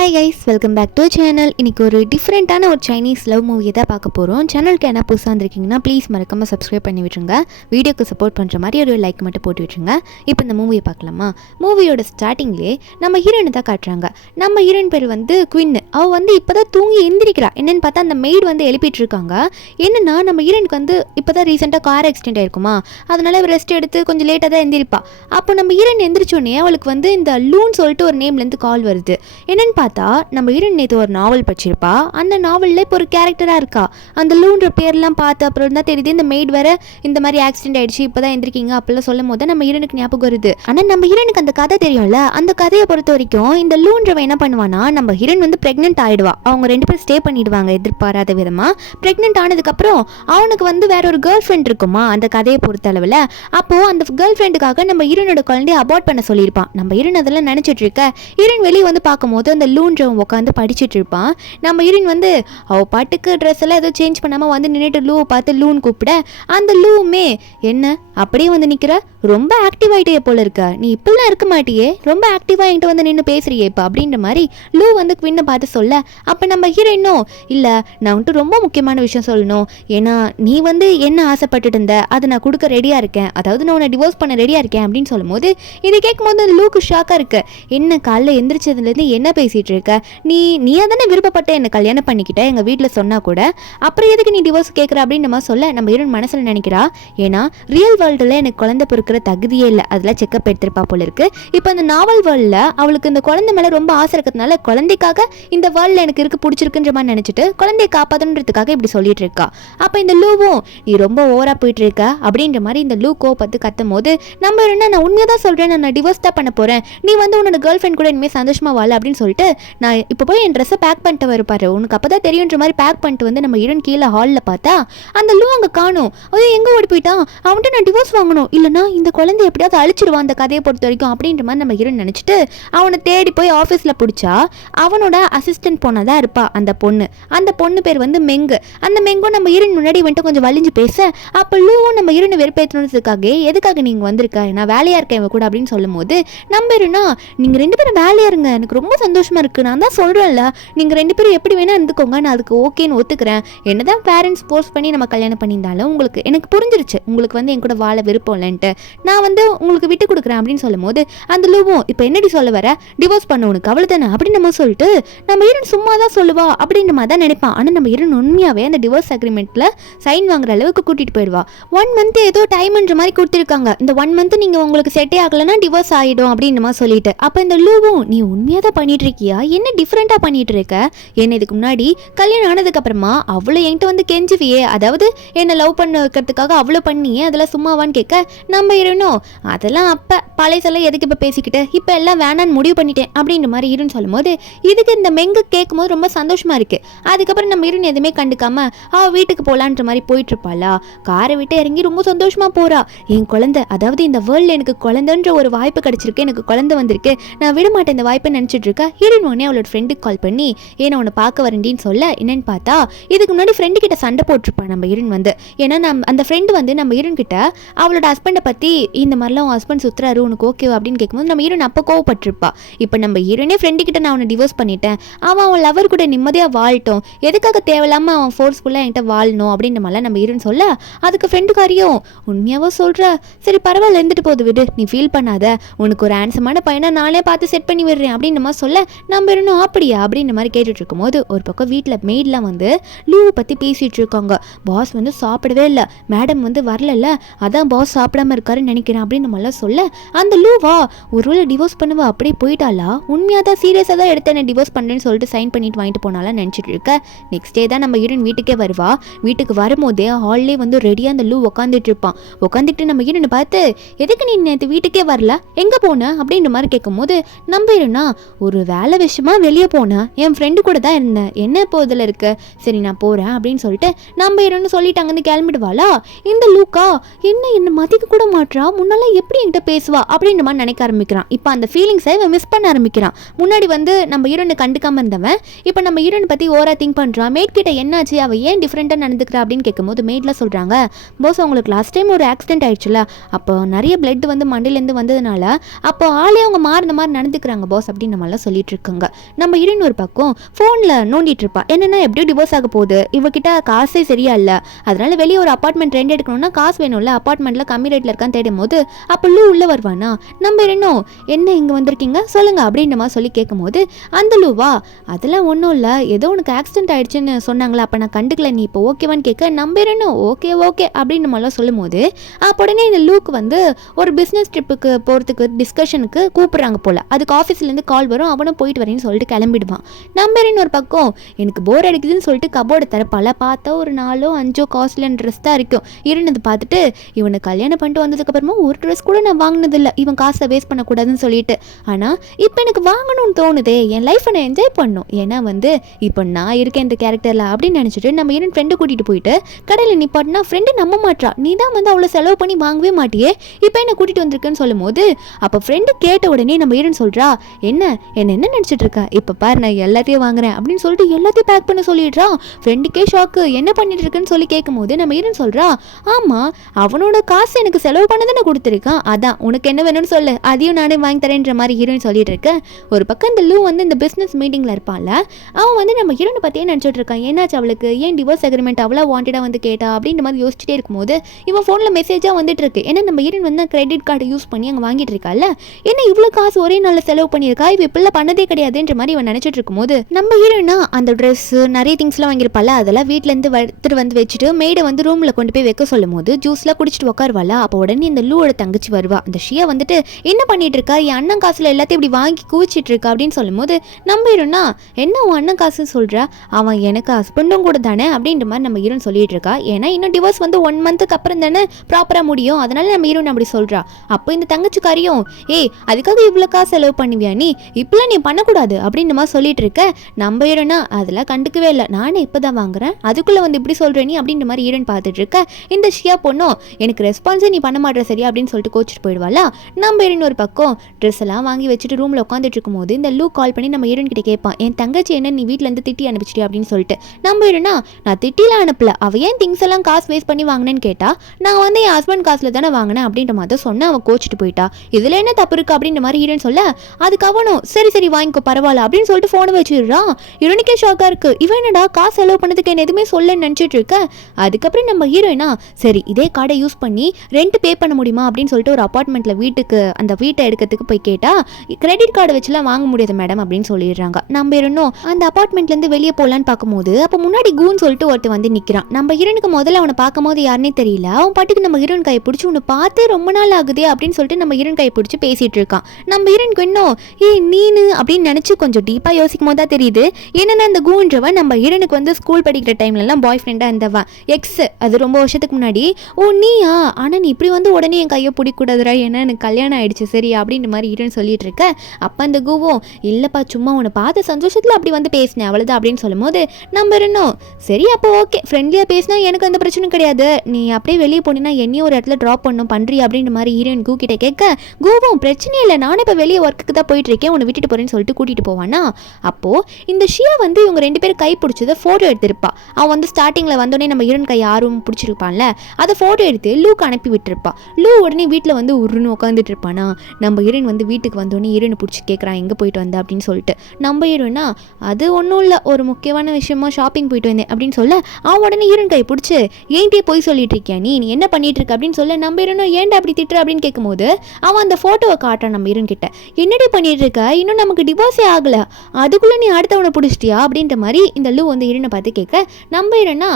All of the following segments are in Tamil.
Hi guys, welcome back to channel. இன்றைக்கி ஒரு டிஃப்ரெண்ட்டான ஒரு சைனீஸ் லவ் மூவியை தான் பார்க்க போகிறோம். சேனலுக்கு என்ன புதுசாக இருந்திருக்கீங்கன்னா ப்ளீஸ் மறக்காமல் சப்ஸ்கிரைப் பண்ணி விட்டுருங்க. வீடியோக்கு சப்போர்ட் பண்ணுற மாதிரி ஒரு லைக் மட்டும் போட்டு விட்டுருங்க. இப்போ இந்த மூவியை பார்க்கலாமா? மூவியோட ஸ்டார்டிங்லேயே நம்ம ஹீரோயினை தான் காட்டுறாங்க. நம்ம ஹீரோயின் பேர் வந்து குயின். அவள் வந்து இப்போ தான் தூங்கி எந்திரிக்கிறா. என்னென்னு பார்த்தா அந்த மெய்டு வந்து எழுப்பிட்டு இருக்காங்க. என்னென்னா நம்ம ஹீரோயினுக்கு வந்து இப்போ தான் ரீசெண்டாக கார் ஆக்சிடென்ட் ஆயிருக்குமா, அதனால் ரெஸ்ட் எடுத்து கொஞ்சம் லேட்டாக தான் எந்திரிப்பா. அப்போ நம்ம ஹீரோயின் எந்திரிச்சோடனே அவளுக்கு வந்து இந்த லூன்னு சொல்லிட்டு ஒரு நேம்லேருந்து கால் வருது. என்னென்னு பார்த்தா நம்ம ஹீரோயின் நேற்று ஒரு நாவல் படிச்சிருப்பா. அந்த நாவலில் இப்போ ஒரு கேரக்டராக இருக்கா. அந்த லூன்ற பேர்லாம் பார்த்து அப்புறம் தான் தெரியுது இந்த மெய்ட் வேற இந்த மாதிரி ஆக்சிடென்ட் ஆயிடுச்சு, இப்போ தான் எந்திரிக்கிங்க அப்படிலாம் சொல்லும் போது நம்ம ஹீரோனுக்கு ஞாபகம் வருது. ஆனால் நம்ம ஹீரோனுக்கு அந்த கதை தெரியும்ல. அந்த கதையை பொறுத்த வரைக்கும் இந்த லூன்றவன் என்ன பண்ணுவானா, நம்ம ஹீரோயின் வந்து பிரெக்னென்ட் ஆயிடுவா. அவங்க ரெண்டு பேரும் ஸ்டே பண்ணிடுவாங்க எதிர்பாராத விதமாக. பிரெக்னென்ட் ஆனதுக்கப்புறம் அவனுக்கு வந்து வேற ஒரு கேர்ள் ஃப்ரெண்ட் இருக்குமா அந்த கதையை பொறுத்த அளவில். அப்போது அந்த கேர்ள் ஃப்ரெண்டுக்காக நம்ம ஹீரோனோட குழந்தைய அபார்ட் பண்ண சொல்லியிருப்பான். நம்ம ஹீரோன் அதெல்லாம் நினச்சிட்டு இருக்க. ஹீரோயின் வெளியே வந்து பார்க்கும்போது அந்த லூன்றவன் உட்காந்து படிச்சுட்டு இருப்பான். நம்ம ஹீரோயின் வந்து அவள் பாட்டுக்கு ட்ரெஸ் எல்லாம் ஏதோ சேஞ்ச் பண்ணாமல் வந்து நின்றுட்டு லூவை பார்த்து லூன்னு கூப்பிட, அந்த லூவுமே என்ன அப்படியே வந்து நிற்கிற, ரொம்ப ஆக்டிவ் ஆகிட்டே போல இருக்க, நீ இப்பெல்லாம் இருக்க மாட்டியே, ரொம்ப ஆக்டிவாக என்கிட்ட வந்து நின்று பேசுறியே இப்போ அப்படின்ற மாதிரி லூ வந்து குவின்னை பார்த்து சொல்ல, அப்போ நம்ம ஹீரோயினும் இல்லை நான் வந்துட்டு ரொம்ப முக்கியமான விஷயம் சொல்லணும், ஏன்னா நீ வந்து என்ன ஆசைப்பட்டுட்டு இருந்த அதை நான் கொடுக்க ரெடியாக இருக்கேன், அதாவது நான் உன்னை டிவோர்ஸ் பண்ண ரெடியாக இருக்கேன் அப்படின்னு சொல்லும் போது இதை கேட்கும் போது லூக்கு ஷாக்காக இருக்கு. என்ன காலைல எந்திரிச்சதுலேருந்து என்ன பேசிகிட்டு இருக்க, நீ தானே விருப்பப்பட்ட என்னை கல்யாணம் பண்ணிக்கிட்ட எங்கள் வீட்டில் சொன்னால் கூட, அப்புறம் எதுக்கு நீ டிவோர்ஸ் கேட்குற அப்படின்னு நம்ம சொல்ல நம்ம ஹீரோயின் மனசில் நினைக்கிறா, ஏன்னா ரியல் வேர்ல்டில் எனக்கு குழந்தை பிறக்கிற தகுதியே இல்லை, அதெல்லாம் செக்அப் எடுத்திருப்பா போல இருக்கு. இப்போ அந்த நாவல் வேர்ல்டில் அவளுக்கு இந்த குழந்தை மேலே ரொம்ப ஆசை இருக்கிறதுனால குழந்தைக்காக இந்த வேர்ல்டில் எனக்கு இருக்கு பிடிச்சிருக்குன்ற மாதிரி நினச்சிட்டு குழந்தையை காப்பாற்றணுன்றதுக்காக இப்படி சொல்லிட்டு இருக்கா. அப்போ இந்த லூவும் நீ ரொம்ப ஓவரா போயிட்டு இருக்க அப்படின்ற மாதிரி இந்த லூ கோபத்து கத்தும் போது நம்ம என்ன, நான் உண்மையாக தான் சொல்கிறேன், நான் டிவோர்ஸ் தான் பண்ண போகிறேன், நீ வந்து உன்னோட கேர்ள் ஃப்ரெண்ட் கூட இனிமேல் சந்தோஷமா வாழ அப்படின்னு சொல்லிட்டு நான் இப்போ போய் என் ட்ரெஸ்ஸை பேக் பண்ணிட்டு வருப்பாரு, உனக்கு அப்போ தான் தெரியுன்ற மாதிரி பேக் பண்ணிட்டு வந்து நம்ம ஹீரோயின் கீழே ஹாலில் பார்த்தா அந்த லூ அங்கே காணும். அது எங்கே ஓடி போயிட்டான், அவன்கிட்ட நான் டிவோர்ஸ் வாங்கணும், இல்லைனா இந்த குழந்தை எப்படியாவது அழிச்சிருவான் அந்த கதையை பொறுத்த வரைக்கும் அப்படின்ற மாதிரி நம்ம ஹீரோயின் நினச்சிட்டு அவனை தேடி போய் ஆஃபீஸில் பிடிச்சா அவனோட அசிஸ்டன்ட் பொண்ணாக தான் இருப்பா அந்த பொண்ணு. அந்த பொண்ணு பேர் வந்து மெங்கு. அந்த மெங்கும் நம்ம ஹீரோயின் முன்னாடி வந்துட்டு கொஞ்சம் வலிஞ்சு பேச, அப்போ லூவும் நம்ம ஹீரோனை வெறுப்பேற்றணுன்றதுக்காக எதுக்காக நீங்கள் வந்திருக்க, நான் வேலையாக இருக்கேன் இவன் கூட அப்படின்னு சொல்லும் போது நம்ம ஹீரோனா நீங்கள் ரெண்டு பேரும் வேலையாக இருங்க, எனக்கு ரொம்ப சந்தோஷமாக இருக்குது, நான் தான் சொல்கிறேன்ல நீங்கள் ரெண்டு பேரும் எப்படி வேணால் இருந்துக்கோங்க, நான் அதுக்கு ஓகேன்னு ஒத்துக்கிறேன், என்ன தான் பேரண்ட்ஸ் ஃபோர்ஸ் பண்ணி நம்ம கல்யாணம் பண்ணியிருந்தாலும் உங்களுக்கு எனக்கு புரிஞ்சிருச்சு உங்களுக்கு வந்து என் கூட வாழ விருப்பம் இல்லைன்ட்டு, நான் வந்து உங்களுக்கு விட்டு கொடுக்குறேன் அப்படின்னு சொல்லும் போது அந்த லூவும் இப்போ என்னடி சொல்ல வர, டிவோர்ஸ் பண்ண உனக்கு அவ்வளோ தானே அப்படின்னு நம்ம சொல்லிட்டு நம்ம ஹீரோயின் சும்மா தான் சொல்லுவா அப்படின்ற மாதிரி தான் நினைப்பான். ஆனால் நம்ம ஹீரோயின் உண்மையாகவே அந்த டிவோர்ஸ் அக்ரிமெண்ட்டில் சைன் வாங்குற அளவுக்கு கூட்டிகிட்டு போயிடுவா. 1 மந்த் ஏதோ டைம்ன்ற மாதிரி கொடுத்துருக்காங்க, இந்த 1 மந்த் நீங்கள் உங்களுக்கு செட்டே ஆகலைன்னா டிவோர்ஸ் ஆகிடும் அப்படின்ற மாதிரி சொல்லிட்டு, அப்போ இந்த லூவும் நீ உண்மையாக தான் பண்ணிட்டு இருக்கியா, என்ன டிஃப்ரெண்ட்டாக பண்ணிட்டு இருக்க, என்ன இதுக்கு முன்னாடி கல்யாணம் ஆனதுக்கு அப்புறமா அவ்வளோ என்கிட்ட வந்து கெஞ்சுவியே, அதாவது என்னை லவ் பண்ண வைக்கிறதுக்காக அவ்வளோ பண்ணியே அதெல்லாம் சும்மாவான்னு கேட்க நம்ம ஹீரோனும் அதெல்லாம் அப்போ பழையசெல்லாம் எதுக்கு இப்போ பேசிக்கிட்டு இப்போ எல்லாம் வேணான்னு முடிவு பண்ணிட்டேன் அப்படின்ற மாதிரி ஹீரோன்னு சொல்லும் போது இதுக்கு இந்த மெங்கு கேட்கும் போது ரொம்ப சந்தோஷமா இருக்கு. அதுக்கப்புறம் நம்ம ஹீரோன் எதுவுமே கண்டுக்காம வீட்டுக்கு போகலான்ற மாதிரி போயிட்டு இருப்பாளா, காரை விட்டு இறங்கி ரொம்ப சந்தோஷமா போறா. என் குழந்தை, அதாவது இந்த வேர்ல்டில் எனக்கு குழந்தைன்ற ஒரு வாய்ப்பு கிடைச்சிருக்கு, எனக்கு குழந்தை வந்திருக்கு, நான் விட மாட்டேன் இந்த வாய்ப்பை நினச்சிட்டு இருக்கா. ஹீரோன் உடனே அவளோட ஃப்ரெண்டுக்கு கால் பண்ணி ஏன்னா உன்னை பார்க்க வரேன்டின்னு சொல்ல, என்னன்னு பார்த்தா இதுக்கு முன்னாடி ஃப்ரெண்டு கிட்ட சண்டை போட்டிருப்பான் நம்ம ஹீரோன் வந்து. ஏன்னா அந்த ஃப்ரெண்டு வந்து நம்ம ஹீரோன் கிட்ட அவளோட ஹஸ்பண்டை பற்றி இந்த மாதிரிலாம் உன் ஹஸ்பண்ட் சுற்றுறாரு உனக்கு ஓகேவா அப்படின்னு கேட்கும்போது நம்ம ஹீரோன் அப்போ கோவப்பட்டிருப்பா. இப்போ நம்ம ஹீரோனே ஃப்ரெண்டு கிட்ட நான் அவனை டிவோர்ஸ் பண்ணிட்டேன், அவன் லவர் கூட நிம்மதியாக வாழட்டும், எதுக்காக தேவையில்லாமல் அவன் ஃபோர்ஸ்ஃபுல்லாக என்கிட்ட வாழணும் அப்படின்ற மாதிரிலாம் நம்ம ஹீரோன் சொல்ல, அதுக்கு ஃப்ரெண்டுக்காரியும் உண்மையாவோ சொல்கிற, சரி பரவாயில்ல இருந்துட்டு போது விடு, நீ ஃபீல் பண்ணாத, உனக்கு ஒரு ஹேண்ட்ஸமான பையனை நானே பார்த்து செட் பண்ணி விடுறேன் அப்படின்ற மாதிரி சொல்ல நம்ம ஹீரோனும் அப்படியா அப்படின்ற மாதிரி கேட்டுட்டு இருக்கும்போது ஒரு பக்கம் வீட்டில் மெய்ட்லாம் வந்து லூவை பற்றி பேசிகிட்டு இருக்காங்க. பாஸ் வந்து சாப்பிடவே இல்லை, மேடம் வந்து வரல, அதான் பாஸ் சாப்பிடாம இருக்காருன்னு நினைக்கிறேன் அப்படின்னு நம்மளாம் சொல்ல, அந்த லூவா ஒருவேளை டிவோர்ஸ் பண்ணுவா அப்படியே போயிட்டாளா, உண்மையாக தான் சீரியஸாக தான் எடுத்து என்ன டிவோர்ஸ் பண்ணுறேன்னு சொல்லிட்டு சைன் பண்ணிட்டு வாங்கிட்டு போனாலும் நினச்சிட்டு இருக்க. நெக்ஸ்ட் டே தான் நம்ம ஹீரோயின் வீட்டுக்கே வருவா. வீட்டுக்கு வரும்போதே ஹால்லே வந்து ரெடியாக அந்த லூ உட்காந்துட்டு இருப்பான். உட்காந்துட்டு நம்ம ஹீரோனை பார்த்து எதுக்கு நீ நேற்று வீட்டுக்கே வரல, எங்கே போன அப்படின்ற மாதிரி கேட்கும்போது நம்ம ஹீரோனா ஒரு வேலை விஷயமா வெளியே போனேன், என் ஃப்ரெண்டு கூட தான் இருந்தேன், என்ன இப்போ இதில் இருக்கு, சரி நான் போகிறேன் அப்படின்னு சொல்லிட்டு நம்ம ஹீரோன்னு சொல்லிட்டு அங்கேருந்து கிளம்பிடுவாளா. இந்த லூக்கா என்ன மதிக்க கூட மாட்றா, முன்னெல்லாம் எப்படி என்கிட்ட பேசுவா அப்படின்ற மாதிரி நினைக்க ஆரம்பிக்கிறான். இப்போ அந்த ஃபீலிங்ஸை இவன் மிஸ் பண்ண ஆரம்பிக்கிறான். முன்னாடி வந்து நம்ம ஹீரோனை கண்டுக்காம இருந்தவன் இப்போ நம்ம ஹீரோனை பற்றி ஓவரா திங்க் பண்ணுறான். மேட் கிட்ட என்னாச்சு, அவள் ஏன் டிஃப்ரெண்ட்டாக நடந்துக்கிறா அப்படின்னு கேட்கும்போது மேட்லாம் சொல்கிறாங்க, போஸ் அவங்களுக்கு லாஸ்ட் டைம் ஒரு ஆக்சிடென்ட் ஆயிடுச்சுல, அப்போ நிறைய பிளட் வந்து மண்டையிலேருந்து வந்ததுனால அப்போ ஆளே அவங்க மாறின மாதிரி நடந்துக்கிறாங்க பாஸ் அப்படின்னு நம்மளாம் சொல்லிட்டு இருக்காங்க. இருக்காங்க. நம்ம ஹீரோயின் ஒரு பக்கம் ஃபோனில் நோண்டிட்டு இருப்பா. என்னன்னா எப்படியும் டிவோர்ஸ் ஆக போகுது, இவகிட்ட காசே சரியா இல்லை, அதனால வெளியே ஒரு அப்பார்ட்மெண்ட் ரெண்ட் எடுக்கணும்னா காசு வேணும்ல, அப்பார்ட்மெண்ட்டில் கம்மி ரேட்டில் இருக்கான்னு தேடும் போது அப்போ லூ உள்ளே வருவானா. நம்ம ஹீரோயினும் என்ன இங்கே வந்திருக்கீங்க சொல்லுங்க அப்படின்ற மாதிரி சொல்லி கேட்கும் போது அந்த லூவா அதெல்லாம் ஒன்றும் இல்லை, ஏதோ உனக்கு ஆக்சிடென்ட் ஆயிடுச்சுன்னு சொன்னாங்களா, அப்போ நான் கண்டுக்கல, நீ இப்போ ஓகேவான்னு கேட்க நம்ம ஹீரோயினும் ஓகே ஓகே அப்படின்னு மாதிரிலாம் சொல்லும் போது அப்போ உடனே இந்த லூக்கு வந்து ஒரு பிஸ்னஸ் ட்ரிப்புக்கு போகிறதுக்கு டிஸ்கஷனுக்கு கூப்பிட்றாங்க போல். அதுக்கு ஆஃபீஸ்லேருந்து கால் வரும், அவனும் போயிட்டு வரேன்னு சொல்லிட்டு கிளம்பிடுவான். நம்பரின் ஒரு பக்கம் எனக்கு போர் அடிக்குதுன்னு சொல்லிட்டு கபோர்டை தரப்பால பார்த்தா ஒரு 4-5 காஸ்ட்லியான ட்ரெஸ் தான் இருக்கும். இருந்தது பார்த்துட்டு இவனை கல்யாணம் பண்ணிட்டு வந்ததுக்கப்புறமா ஒரு ட்ரெஸ் கூட நான் வாங்கினதில்லை, இவன் காசை வேஸ்ட் பண்ணக்கூடாதுன்னு சொல்லிட்டு. ஆனால் இப்போ எனக்கு வாங்கணும்னு தோணுதே, என் லைஃப்பை நான் என்ஜாய் பண்ணணும், ஏன்னா வந்து இப்போ நான் இருக்கேன் இந்த கேரக்டரில் அப்படின்னு நினச்சிட்டு நம்ம இரண்டு ஃப்ரெண்டு கூட்டிகிட்டு போயிட்டு கடையில் நிப்பாட்டினா ஃப்ரெண்டு நம்ப மாட்டா, நீ தான் வந்து அவ்வளோ செலவு பண்ணி வாங்கவே மாட்டியே, இப்போ என்ன கூட்டிகிட்டு வந்திருக்குன்னு சொல்லும் போது அப்போ ஃப்ரெண்டு கேட்ட உடனே நம்ம ஈரன் சொல்கிறா, என்ன நினச்சிட்டு இருக்கா, இப்போ பாரு நான் எல்லாத்தையும் வாங்குறேன் அப்படின்னு சொல்லிட்டு எல்லாத்தையும் பேக் பண்ண சொல்லிடுறா. ஃப்ரெண்டுக்கே ஷாக்கு, என்ன பண்ணிட்டு இருக்குன்னு சொல்லி கேட்கும் போது நம்ம ஈரன் சொல்கிறா, ஆமாம் அவனோட காசு எனக்கு செலவு பண்ணதானே கொடுத்துருக்கான், அதான் உனக்கு என்ன வேணும்னு சொல்லு, அதையும் நானே வாங்கி தரேன்ற மாதிரி ஹீரோயின் சொல்லிட்டு இருக்கேன். ஒரு பக்கம் இந்த லூ வந்து இந்த பிஸ்னஸ் மீட்டிங்கில் இருப்பான்ல, அவன் வந்து நம்ம ஹீரோனை பற்றியே நினச்சிட்டு இருக்கான், ஏன்னாச்சு அவளுக்கு ஏன் டிவோர்ஸ் அக்ரிமெண்ட் அவ்வளோ வாண்டடாக வந்து கேட்டா அப்படின்ற மாதிரி யோசிச்சுட்டே இருக்கும்போது இவன் ஃபோனில் மெசேஜாக வந்துட்டு இருக்கு. ஏன்னா நம்ம ஹீரோயின் வந்து கிரெடிட் கார்டு யூஸ் பண்ணி அங்கே வாங்கிட்டு இருக்கால, என்ன இவ்வளோ காசு ஒரே நாளில் செலவு பண்ணியிருக்கா, இவ இப்பெல்லாம் பண்ணதே கிடையாதுன்ற மாதிரி இவன் நினச்சிட்டு இருக்கும்போது நம்ம ஹீரோயினா அந்த ட்ரெஸ்ஸு நிறைய திங்ஸ்லாம் வாங்கியிருப்பால, அதெல்லாம் வீட்டிலேருந்து எடுத்துட்டு வந்து வச்சுட்டு மெய்டை வந்து ரூமில் கொண்டு போய் வைக்க சொல்லும் போது ஜூஸ்லாம் குடிச்சிட்டு உட்காருவாள். அப்போ உடனே இந்த லூவோட தங்கச்சி வருவா. அந்த ஷியா வந்துட்டு என்ன பண்ணிட்டு இருக்கா, என் அண்ணன் காசுல எல்லாத்தையும் இப்படி வாங்கி கூச்சிட்டு இருக்கா அப்படின்னு சொல்லும் போது நம்ம ஹீரோனா என்ன உன் அண்ணன் காசுன்னு சொல்ற, அவன் எனக்கு ஹஸ்பண்டும் கூட தானே அப்படின்ற மாதிரி நம்ம ஹீரோன் சொல்லிட்டு இருக்கா. ஏன்னா இன்னும் டிவோர்ஸ் வந்து 1 மந்த்துக்கு அப்புறம் தானே ப்ராப்பராக முடியும், அதனால நம்ம ஹீரோன் அப்படி சொல்றா. அப்போ இந்த தங்கச்சிக்காரியும் அதுக்காக இவ்வளோ காசு செலவு பண்ணுவியா நீ, இப்பெல்லாம் நீ பண்ணக்கூடாது அப்படின்ற மாதிரி சொல்லிட்டு இருக்க. நம்ம ஹீரோனா அதெல்லாம் கண்டுக்கவே இல்லை, நானே இப்போதான் வாங்குறேன், அதுக்குள்ளே வந்து இப்படி சொல்கிற நீ அப்படின்ற மாதிரி ஹீரோன் பார்த்துட்டு இருக்க. இந்த ஷியா பொண்ணும் எனக்கு ரெஸ்பான்ஸே நீ பண்ண மாட்டேற சரியா அப்படின்னு சொல்லிட்டு கோச்சிட்டு போயிடுவாளா. நம்ம ஹீரோன் ஒரு பக்கம் ட்ரெஸ் எல்லாம் வாங்கி வச்சுட்டு ரூமில் உட்காந்துட்டு இருக்கும்போது இந்த லூ கால் பண்ணி நம்ம ஹீரோன் கிட்ட கேட்பான், என் தங்கச்சி என்ன நீ வீட்டிலேருந்து திட்டி அனுப்பிச்சிட்டியா அப்படின்னு சொல்லிட்டு. நம்ம ஹீரோனா நான் திட்டிலாம் அனுப்பல, அவள் ஏன் திங்ஸ் எல்லாம் காசு வேஸ்ட் பண்ணி வாங்கினேன்னு கேட்டா, நான் வந்து என் ஹஸ்பண்ட் காசில் தானே வாங்கினேன் அப்படின்ற மாதிரி சொன்ன. அவன் கோச்சிட்டு போயிட்டா, இதில் என்ன தப்பு இருக்கு அப்படின்ற மாதிரி ஹீரோன் சொல்ல, அதுக்கு அவனும் சரி வாங்கிக்கோ பரவாயில்ல அப்படின்னு சொல்லிட்டு ஃபோனை வச்சுடுறான். ஹீரோனுக்கே ஷாக்காக இருக்கு, இவன் என்னடா காசு செலவு பண்ணதுக்கு என்ன எதுவுமே சொல்லன்னு நினச்சிட்டு இருக்க. அதுக்கப்புறம் நம்ம ஹீரோயினா சரி இதே கார்டை யூஸ் பண்ணி ரெண்ட் பே பண்ண முடியுமா அப்படின்னு சொல்லிட்டு ஒரு அப்பார்ட்மெண்ட்டில் அந்த வீட்டை எடுக்கிறதுக்கு போய் கேட்டா, கிரெடிட் கார்டு வச்சுலாம் வாங்க முடியாது மேடம் அப்படின்னு சொல்லிடுறாங்க. நம்ம இருந்தோம் அந்த அப்பார்ட்மெண்ட்லேருந்து வெளியே போகலான்னு பார்க்கும்போது அப்போ முன்னாடி கூன்னு சொல்லிட்டு ஒருத்தர் வந்து நிற்கிறான். நம்ம ஹீரோனுக்கு முதல்ல அவனை பார்க்கும் போது யாருன்னே தெரியல, அவன் பாட்டுக்கு நம்ம ஹீரோன் கையை பிடிச்சி உன்னை பார்த்தே ரொம்ப நாள் ஆகுதே அப்படின்னு சொல்லிட்டு நம்ம ஹீரோன் கையை பிடிச்சி பேசிட்டு இருக்கான். நம்ம ஹீரோனுக்கு இன்னும் நீனு அப்படின்னு நினச்சி கொஞ்சம் டீப்பாக யோசிக்கும் போது தான் தெரியுது என்னென்ன அந்த கூன்றவன் நம்ம ஹீரோனுக்கு வந்து ஸ்கூல் படிக்கிற டைம்லலாம் பாய் ஃப்ரெண்டாக இருந்தவன் எக்ஸ், அது ரொம்ப வருஷத்துக்கு முன்னாடி. நீயா, ஆனால் நீ இப்படி வந்து உடனே என் கையை பிடிக்கூடாதுரா, ஏன்னா எனக்கு கல்யாணம் ஆயிடுச்சு சரி அப்படின்ற மாதிரி ஹீரோன் சொல்லிட்டு இருக்க. அப்போ அந்த கூவும் இல்லைப்பா சும்மா உன்னை பார்த்த சந்தோஷத்தில் அப்படி வந்து பேசினேன் அவ்வளோதான் அப்படின்னு சொல்லும் போது நம்ம இருந்தோம் சரி அப்போ ஓகே ஃப்ரெண்ட்லியாக பேசினா எனக்கு அந்த பிரச்சனையும் கிடையாது, நீ அப்படியே வெளியே போனீங்கன்னா என்னையும் ஒரு இடத்துல ட்ராப் பண்ணும் பண்ணுறி அப்படின்ற மாதிரி ஹீரோயின் கூ கிட்ட கேட்க, கூவும் பிரச்சனையே இல்லை நானும் இப்போ வெளியே ஒர்க்குக்கு தான் போயிட்டு இருக்கேன், உன்னை விட்டுட்டு போறேன்னு சொல்லிட்டு கூட்டிட்டு போவானா. அப்போது இந்த ஷியா வந்து இவங்க 2 பேரும் கை பிடிச்சதை ஃபோட்டோ எடுத்திருப்பா. அவன் வந்து ஸ்டார்டிங்கில் வந்தோடனே நம்ம ஹீரோன் கை யாரும் பிடிச்சிருப்பான்ல, அதை ஃபோட்டோ எடுத்து லூக்கு அனுப்பி விட்டுருப்பா. லூ உடனே வீட்டில் வந்து உருன்னு உட்காந்துட்டு இருப்பானா. நம்ம ஹீரோயின் வந்து வீட்டுக்கு வந்தோடனே ஹீரோனை பிடிச்சி கேட்குறான் எங்கே போயிட்டு வந்த அப்படின்னு சொல்லிட்டு. நம்ம ஹீரோனா அது ஒன்றும் இல்லை, ஒரு முக்கியமான விஷயமா ஷாப்பிங் போயிட்டு வந்தேன் அப்படின்னு சொல்ல, அவன் உடனே ஹீரோன் கை பிடிச்சி ஏன்ட்டே போய் சொல்லிட்டு இருக்கியா நீ என்ன பண்ணிட்டு இருக்க அப்படின்னு சொல்ல. நம்ம ஹீரோனா ஏன்டா அப்படி திட்டுற அப்படின்னு கேட்கும்போது அவன் அந்த ஃபோட்டோவை காட்டுறான் நம்ம ஹீரோன் கிட்ட. என்னடி பண்ணிட்டு இருக்க, இன்னும் நமக்கு டிவோர்ஸே ஆகலை, அதுக்குள்ளே நீ அடுத்தவனை பிடிச்சிட்டியா அப்படின்ற மாதிரி இந்த லூ வந்து ஹீரோனை பார்த்து கேட்க. நம்ம ஹீரோனா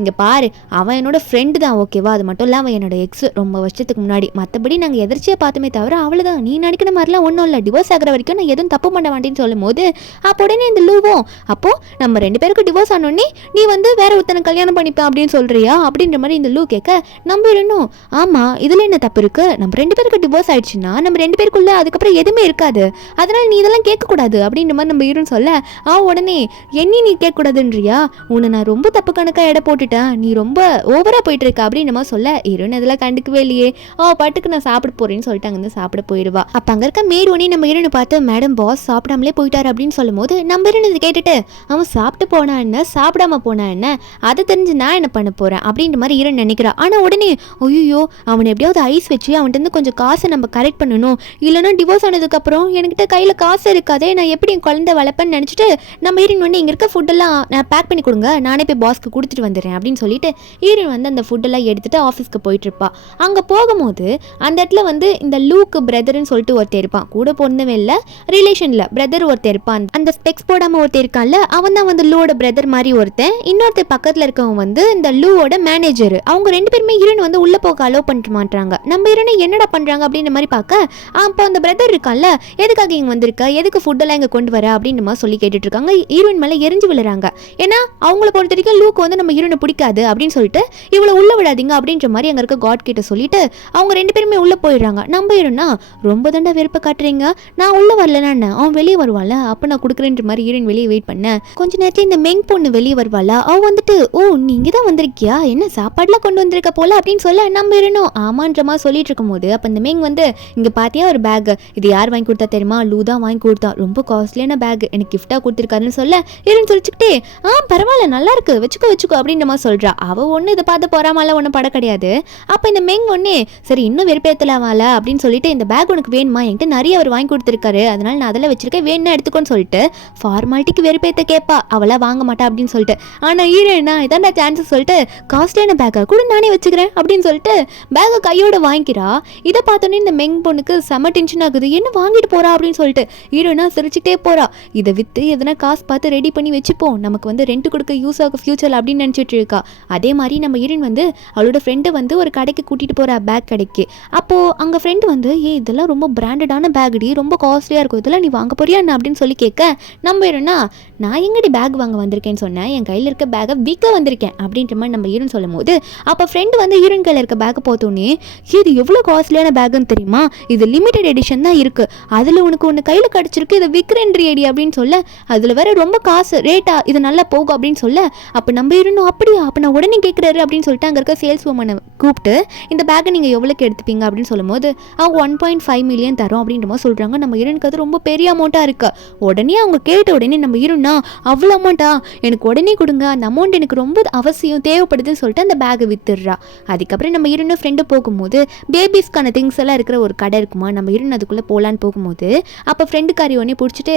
இங்கே பாரு அவன் என்னோட ஃப்ரெண்டு தான் ஓகேவா, அது மட்டும் இல்லை அவன் என்னோட எக்ஸ் ரொம்ப வருஷத்துக்கு முன்னாடி, மற்றபடி நாங்கள் எதிர்ச்சியாக பார்த்துமே தவிர அவ்வளோதான், நீ நினைக்கிற மாதிரிலாம் ஒன்றும் இல்லை, டிவோர்ஸ் ஆகிற வரைக்கும் நான் எதுவும் தப்பு பண்ண மாட்டேன்னு சொல்லும் போது அப்போ உடனே இந்த லூவும் அப்போ நம்ம 2 பேருக்கும் டிவோர்ஸ் ஆனோடனே நீ வந்து வேற ஒருத்தனை கல்யாணம் பண்ணிப்பேன் அப்படின்னு சொல்றியா அப்படின்ற மாதிரி இந்த லூ கேட்க. நம்ம இருந்தோம் ஆமாம் இதில் என்ன தப்பு இருக்கு, நம்ம 2 பேருக்கு டிவோர்ஸ் ஆயிடுச்சுன்னா நம்ம 2 பேருக்குள்ள அதுக்கப்புறம் எதுவுமே இருக்காது, அதனால நீ இதெல்லாம் கேட்கக்கூடாது அப்படின்ற மாதிரி நம்ம ஹீரோன்னு சொல்ல. உடனே நீ கேட்கக்கூடாதுன்றியா, உன்னை நான் ரொம்ப தப்பு கணக்காக எடை போட்டுட்டேன், நீ ரொம்ப ஓவராக போயிட்டு இருக்க அப்படின்ற மாதிரி சொல்ல. ஹீரோன் அதெல்லாம் கண்டுக்கவே இல்லையே, பாட்டுக்கு நான் சாப்பிட போறேன்னு சொல்லிட்டு அங்கே சாப்பிட போயிடுவா. அப்போ அங்கே இருக்க மேட் உடனே நம்ம ஹீரோனை பார்த்து மேடம் பாஸ் சாப்பிடாமலே போயிட்டார் அப்படின்னு சொல்லும் போது நம்ம ஹீரோன் இதை கேட்டுட்டு அவன் சாப்பிட்டு போனா என்ன சாப்பிடாம போனா என்ன, அதை தெரிஞ்சு நான் என்ன பண்ண போறேன் அப்படின்ற மாதிரி ஹீரோன் நினைக்கிறா. ஆனால் உடனே ஐயோ அவனை எப்படியாவது ஐஸ் வச்சு அவன்கிட்ட கொஞ்சம் காசை நம்ம கரெக்ட் பண்ணணும், இல்லைன்னா டிவோர்ஸ் ஆனதுக்கப்புறம் என்கிட்ட கையில் காசு காசு இருக்காதே, நான் எப்படி என் குழந்தை வளர்ப்பேன்னு நினச்சிட்டு நம்ம ஈரின் வந்து இங்கே இருக்க ஃபுட்டெல்லாம் நான் பேக் பண்ணி கொடுங்க, நானே போய் பாஸ்க்கு கொடுத்துட்டு வந்துடுறேன் அப்படின்னு சொல்லிட்டு ஈரின் வந்து அந்த ஃபுட்டெல்லாம் எடுத்துகிட்டு ஆஃபீஸ்க்கு போயிட்டுருப்பா. அங்கே போகும்போது அந்த இடத்துல வந்து இந்த லூக்கு பிரதர்னு சொல்லிட்டு ஒருத்தர் இருப்பான், கூட பொண்ணுமே இல்லை, ரிலேஷனில் பிரதர் ஒருத்தர் இருப்பான். அந்த ஸ்பெக்ஸ் போடாமல் ஒருத்தர் இருக்கான்ல, அவன் தான் வந்து லூவோட பிரதர் மாதிரி ஒருத்தன். இன்னொருத்தர் பக்கத்தில் இருக்கவங்க வந்து இந்த லூவோட மேனேஜர். அவங்க ரெண்டு பேருமே ஹீரோயின் வந்து உள்ளே போக அலோவ் பண்ணிட்டு மாட்டாங்க. நம்ம ஹீரோனை என்னடா பண்ணுறாங்க அப்படின்ற மாதிரி பார்க்க, அப்போ அந்த பிரதர் இருக்கான்ல, எதுக்காக இங்கே வந்திருக்க, எதுக்கு ஃபுட்டெல்லாம் இங்கே கொண்டு வர அப்படின்ற மாதிரி சொல்லி கேட்டுட்டு இருக்காங்க. ஹீரோயின் மேலே எரிஞ்சு விழுறாங்க. ஏன்னா அவங்கள பொறுத்த வரைக்கும் லூக்கு வந்து நம்ம ஹீரோனை பிடிக்காது அப்படின்னு சொல்லிட்டு இவ்வளோ உள்ள விடாதீங்க அப்படின்ற மாதிரி அங்கே இருக்க காட் கிட்ட சொல்லிட்டு அவங்க ரெண்டு பேருமே உள்ளே போயிடுறாங்க. நம்ம ஹீரோனா ரொம்ப தண்டா வெறுப்பை காட்டுறீங்க, நான் உள்ளே வரலன்னா அவன் வெளியே வருவாள், அப்போ நான் கொடுக்குறேன்ற மாதிரி ஹீரோயின் வெளியே வெயிட் பண்ண. கொஞ்ச நேரத்தில் இந்த மெங் பொண்ணு வெளியே வருவாளா, அவன் வந்துட்டு ஓ நீங்கள் தான் வந்திருக்கியா, என்ன சாப்பாடுலாம் கொண்டு வந்திருக்க போல அப்படின்னு சொல்ல நம்ம ஹீரோனும் ஆமான்ற மாதிரி சொல்லிட்டு இருக்கும் போது அப்போ இந்த மெங் வந்து இங்கே பார்த்தியா ஒரு பேக், இது யார் வாங்கி கொடுத்தா தெரியுமா, லூ தான் வாங்கி கொடுத்தா, ரொம்ப காஸ்ட்லியான பேக், எனக்கு கிஃப்டாக கொடுத்துருக்காருன்னு சொல்ல ஹீரோயின் சொல்லிச்சுக்கிட்டே பரவாயில்ல நல்லா இருக்கு வச்சுக்கோ அப்படின்ற மாதிரி சொல்கிறா. அவள் ஒன்று இதை பார்த்து போறாமல ஒன்றும் பட கிடையாது. அப்போ இந்த மெங் ஒன்னே சரி இன்னும் வெறுப்பேற்றலாமால அப்படின்னு சொல்லிட்டு இந்த பேக் உனக்கு வேணுமா, என்கிட்ட நிறைய அவர் வாங்கி கொடுத்துருக்காரு, அதனால நான் அதெல்லாம் வச்சிருக்கேன், வேணும்னா எடுத்துக்கோன்னு சொல்லிட்டு ஃபார்மாலிட்டிக்கு வெறுப்பேற்ற கேட்பா, அவளாக வாங்க மாட்டா அப்படின்னு சொல்லிட்டு. ஆனால் ஹீரோயினா இதான்டா சான்ஸ் சொல்லிட்டு காஸ்ட்லியான பேக்கை கூட நானே வச்சுக்கிறேன் அப்படின்னு சொல்லிட்டு பேக்கை கையோட வாங்கிக்கிறா. இதை பார்த்தோன்னே இந்த மெங் பொண்ணுக்கு செம டென்ஷன் ஆகுது, என்ன வாங்கிட்டு போறா அப்படின்னு சொல்லிட்டு. ஹீரோயினா சிரிச்சுட்டே போறா, இதை விற்று எதனா காசு பார்த்து ரெடி பண்ணி வச்சுப்போம், நமக்கு வந்து ரெண்ட் கொடுக்க யூஸ் ஆகும் ஃபியூச்சர் அப்படின்னு நினச்சிட்டு இருக்கா. அதே மாதிரி நம்ம ஹீரோயின் வந்து அவளோட ஃப்ரெண்டை வந்து ஒரு கடைக்கு கூட்டிகிட்டு போகிறா, பேக் கடைக்கு. அப்போது அங்கே ஃப்ரெண்டு வந்து இதெல்லாம் ரொம்ப பிராண்டடான பேக்டி, ரொம்ப காஸ்ட்லியாக இருக்கும், இதெல்லாம் நீ வாங்க போறியா என்ன அப்படின்னு சொல்லி கேட்க நம்ம ஹீரோனா நான் எங்கடி பேக் வாங்க வந்திருக்கேன்னு சொன்னேன், என் கையில் இருக்க பேக்கை விற்க வந்திருக்கேன் அப்படின்ற மாதிரி நம்ம ஹீரோன்னு சொல்லும் போது அப்போ ஃப்ரெண்டு வந்து ஹீரோயின் கையில் இருக்க பேக்கை பார்த்தோன்னே இது எவ்வளோ காஸ்ட்லியான பேக்குன்னு தெரியுமா, இது லிமிடெட் எடிஷன் தான் இருக்குது, அதில் உனக்கு ஒன்று கையில் கிடச்சிருக்கு, இதை விற்கிறேன்றி ஐடி அப்படின்னு சொல்ல, அதில் வேற ரொம்ப காசு ரேட்டா, இது நல்லா போகும் அப்படின்னு சொல்ல அப்போ நம்ம ஹீரோனும் அப்படியா, அப்போ நான் உடனே கேட்குறாரு அப்படின்னு சொல்லிட்டு அங்கே இருக்க சேல்ஸ் உமனை கூப்பிட்டு இந்த பேக்கை நீங்கள் எவ்வளோக்கு எடுத்துப்பீங்க அப்படின்னு சொல்லும் போது அவங்க 1.5 மில்லியன் தரோம் அப்படின்ற மாதிரி சொல்கிறாங்க. நம்ம ஹீரோனுக்கு அது ரொம்ப பெரிய அமௌண்ட்டாக இருக்குது. உடனே அவங்க கேட்ட உடனே நம்ம ஹீரோனா அவ்வளோ அமௌண்ட்டா, எனக்கு உடனே கொடுங்க, அந்த அமௌண்ட் எனக்கு ரொம்ப அவசியம் தேவைப்படுதுன்னு சொல்லிட்டு அந்த பேக்கை வித்துடுறா. அதுக்கப்புறம் நம்ம ஹீரோனும் ஃப்ரெண்டு போகும்போது பேபிஸ்க்கான திங்ஸ் எல்லாம் இருக்கிற ஒரு கடை இருக்குமா, நம்ம ஹீரோன் அதுக்குள்ளே போகலான்னு போகும்போது அப்போ ஃப்ரெண்டுக்காரி உடனே பிடிச்சிட்டு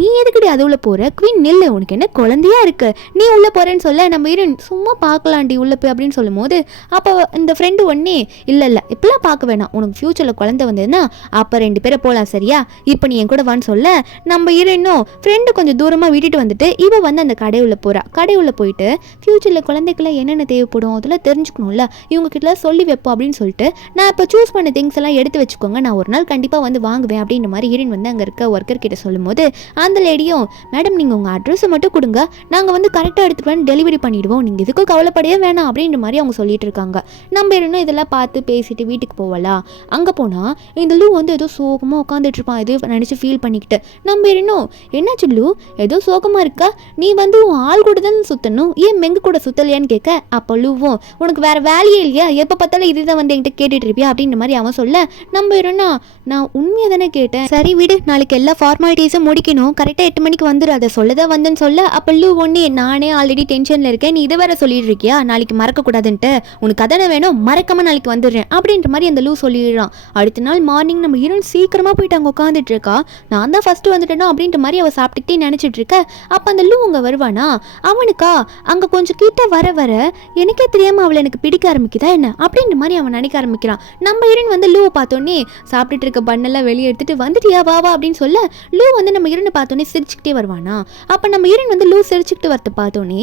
நீ எதுக்கடி அது உள்ள போகிற, குவீன் நில்லு, உனக்கு என்ன குழந்தையா இருக்கு, நீ உள்ளே போகிறேன்னு சொல்ல நம்ம ஹீரோயின் சும்மா பார்க்கலாண்டி உள்ளே போய் அப்படின்னு சொல்லும் போது அப்போ இந்த ஃப்ரெண்டு ஒன்னே இல்லை இப்பெல்லாம் பார்க்க வேணாம், உனக்கு ஃப்யூச்சரில் குழந்தை வந்ததுன்னா அப்போ 2 பேரை போகலாம் சரியா, இப்போ நீ என் கூட வான்னு சொல்ல நம்ம ஹீரோயினும் ஃப்ரெண்டு கொஞ்சம் தூரமாக விட்டுட்டு வந்துட்டு இவ வந்து அந்த கடையுள்ள போகிறா. கடையுள்ள போயிட்டு ஃப்யூச்சரில் குழந்தைக்கெல்லாம் என்னென்ன தேவைப்படும் அதெல்லாம் தெரிஞ்சுக்கணும்ல, இவங்ககிட்ட சொல்லி வைப்போம் அப்படின்னு சொல்லிட்டு நான் இப்போ சூஸ் பண்ண திங்ஸ் எல்லாம் எடுத்து வச்சுக்கோங்க, நான் ஒரு நாள் கண்டிப்பாக வந்து வாங்குவேன் அப்படின்ற மாதிரி ஹீரோயின் வந்து அங்கே இருக்க ஒர்க்கர் கிட்ட சொல்லும் போது அந்த லேடியும் மேடம் நீங்கள் உங்கள் அட்ரஸை மட்டும் கொடுங்க, நாங்கள் வந்து கரெக்டாக எடுத்துகிட்டு வந்து டெலிவரி பண்ணிவிடுவோம், நீங்கள் எதுக்கும் கவலைப்படையே வேணாம் அப்படின்ற மாதிரி அவங்க சொல்லிட்டு இருக்காங்க. நம்ம இன்னும் இதெல்லாம் பார்த்து பேசிட்டு வீட்டுக்கு போகலாம். அங்கே போனால் இந்த லூ வந்து ஏதோ சோகமாக உட்காந்துட்டு இருப்பான், ஏதோ நினச்சி ஃபீல் பண்ணிக்கிட்டு. நம்ம இன்னும் என்னாச்சு லூ ஏதோ சோகமாக இருக்கா, நீ வந்து உன் ஆள் கூட தான் சுற்றணும், ஏன் மெங்கு கூட சுற்றலையான்னு கேட்க அப்போ லூவும் உனக்கு வேறு வேலையே இல்லையா, எப்போ பார்த்தாலும் இதுதான் வந்து என்கிட்ட கேட்டுட்டு இருப்பியா அப்படின்ற மாதிரி அவன் சொல்ல நம்ம இன்னும்னா நான் உண்மையாக தானே கேட்டேன், சரி விடு நாளைக்கு எல்லா ஃபார்மாலிட்டிஸும் முடிக்கணும், கரெக்டாக 8 மணிக்கு வந்துடும், அதை சொல்லதான் வந்தேன்னு சொல்ல அப்போ லூ ஒன்னே நானே ஆல்ரெடி டென்ஷனில் இருக்கேன், நீ இதை வேற சொல்லிட்டு இருக்கியா, நாளைக்கு மறக்கக்கூடாதுன்ட்டு, உனக்கு அதானே வேணும், மறக்காம நாளைக்கு வந்துடுறேன் அப்படின்ற மாதிரி அந்த லூ சொல்லிடுறான். அடுத்த நாள் மார்னிங் நம்ம ஹீரோயின் சீக்கிரமாக போயிட்டு அங்கே உட்காந்துட்டு இருக்கா. நான் தான் ஃபஸ்ட்டு வந்துட்டேனோ அப்படின்ற மாதிரி அவள் சாப்பிட்டுக்கிட்டே நினச்சிட்டு இருக்க. அப்போ அந்த லூ அங்கே வருவானா, அவனுக்கா அங்கே கொஞ்சம் கிட்ட வர வர எனக்கே தெரியாமல் அவளை எனக்கு பிடிக்க ஆரம்பிக்குதா என்ன அப்படின்ற மாதிரி அவன் நினைக்க ஆரம்பிக்கிறான். நம்ம ஹீரோயின் வந்து லூவை பார்த்தோன்னே சாப்பிட்டுட்டு இருக்க பண்ணெல்லாம் வெளியே எடுத்துட்டு வந்துட்டியா வா வா அப்படின்னு சொல்ல லூ வந்து நம்ம ஹீரோனை பார்த்தோன்னே சிரிச்சுக்கிட்டே வருவானா. அப்போ நம்ம ஹீரோயின் வந்து லூ சிரிச்சுக்கிட்டு வரத பார்த்தோன்னே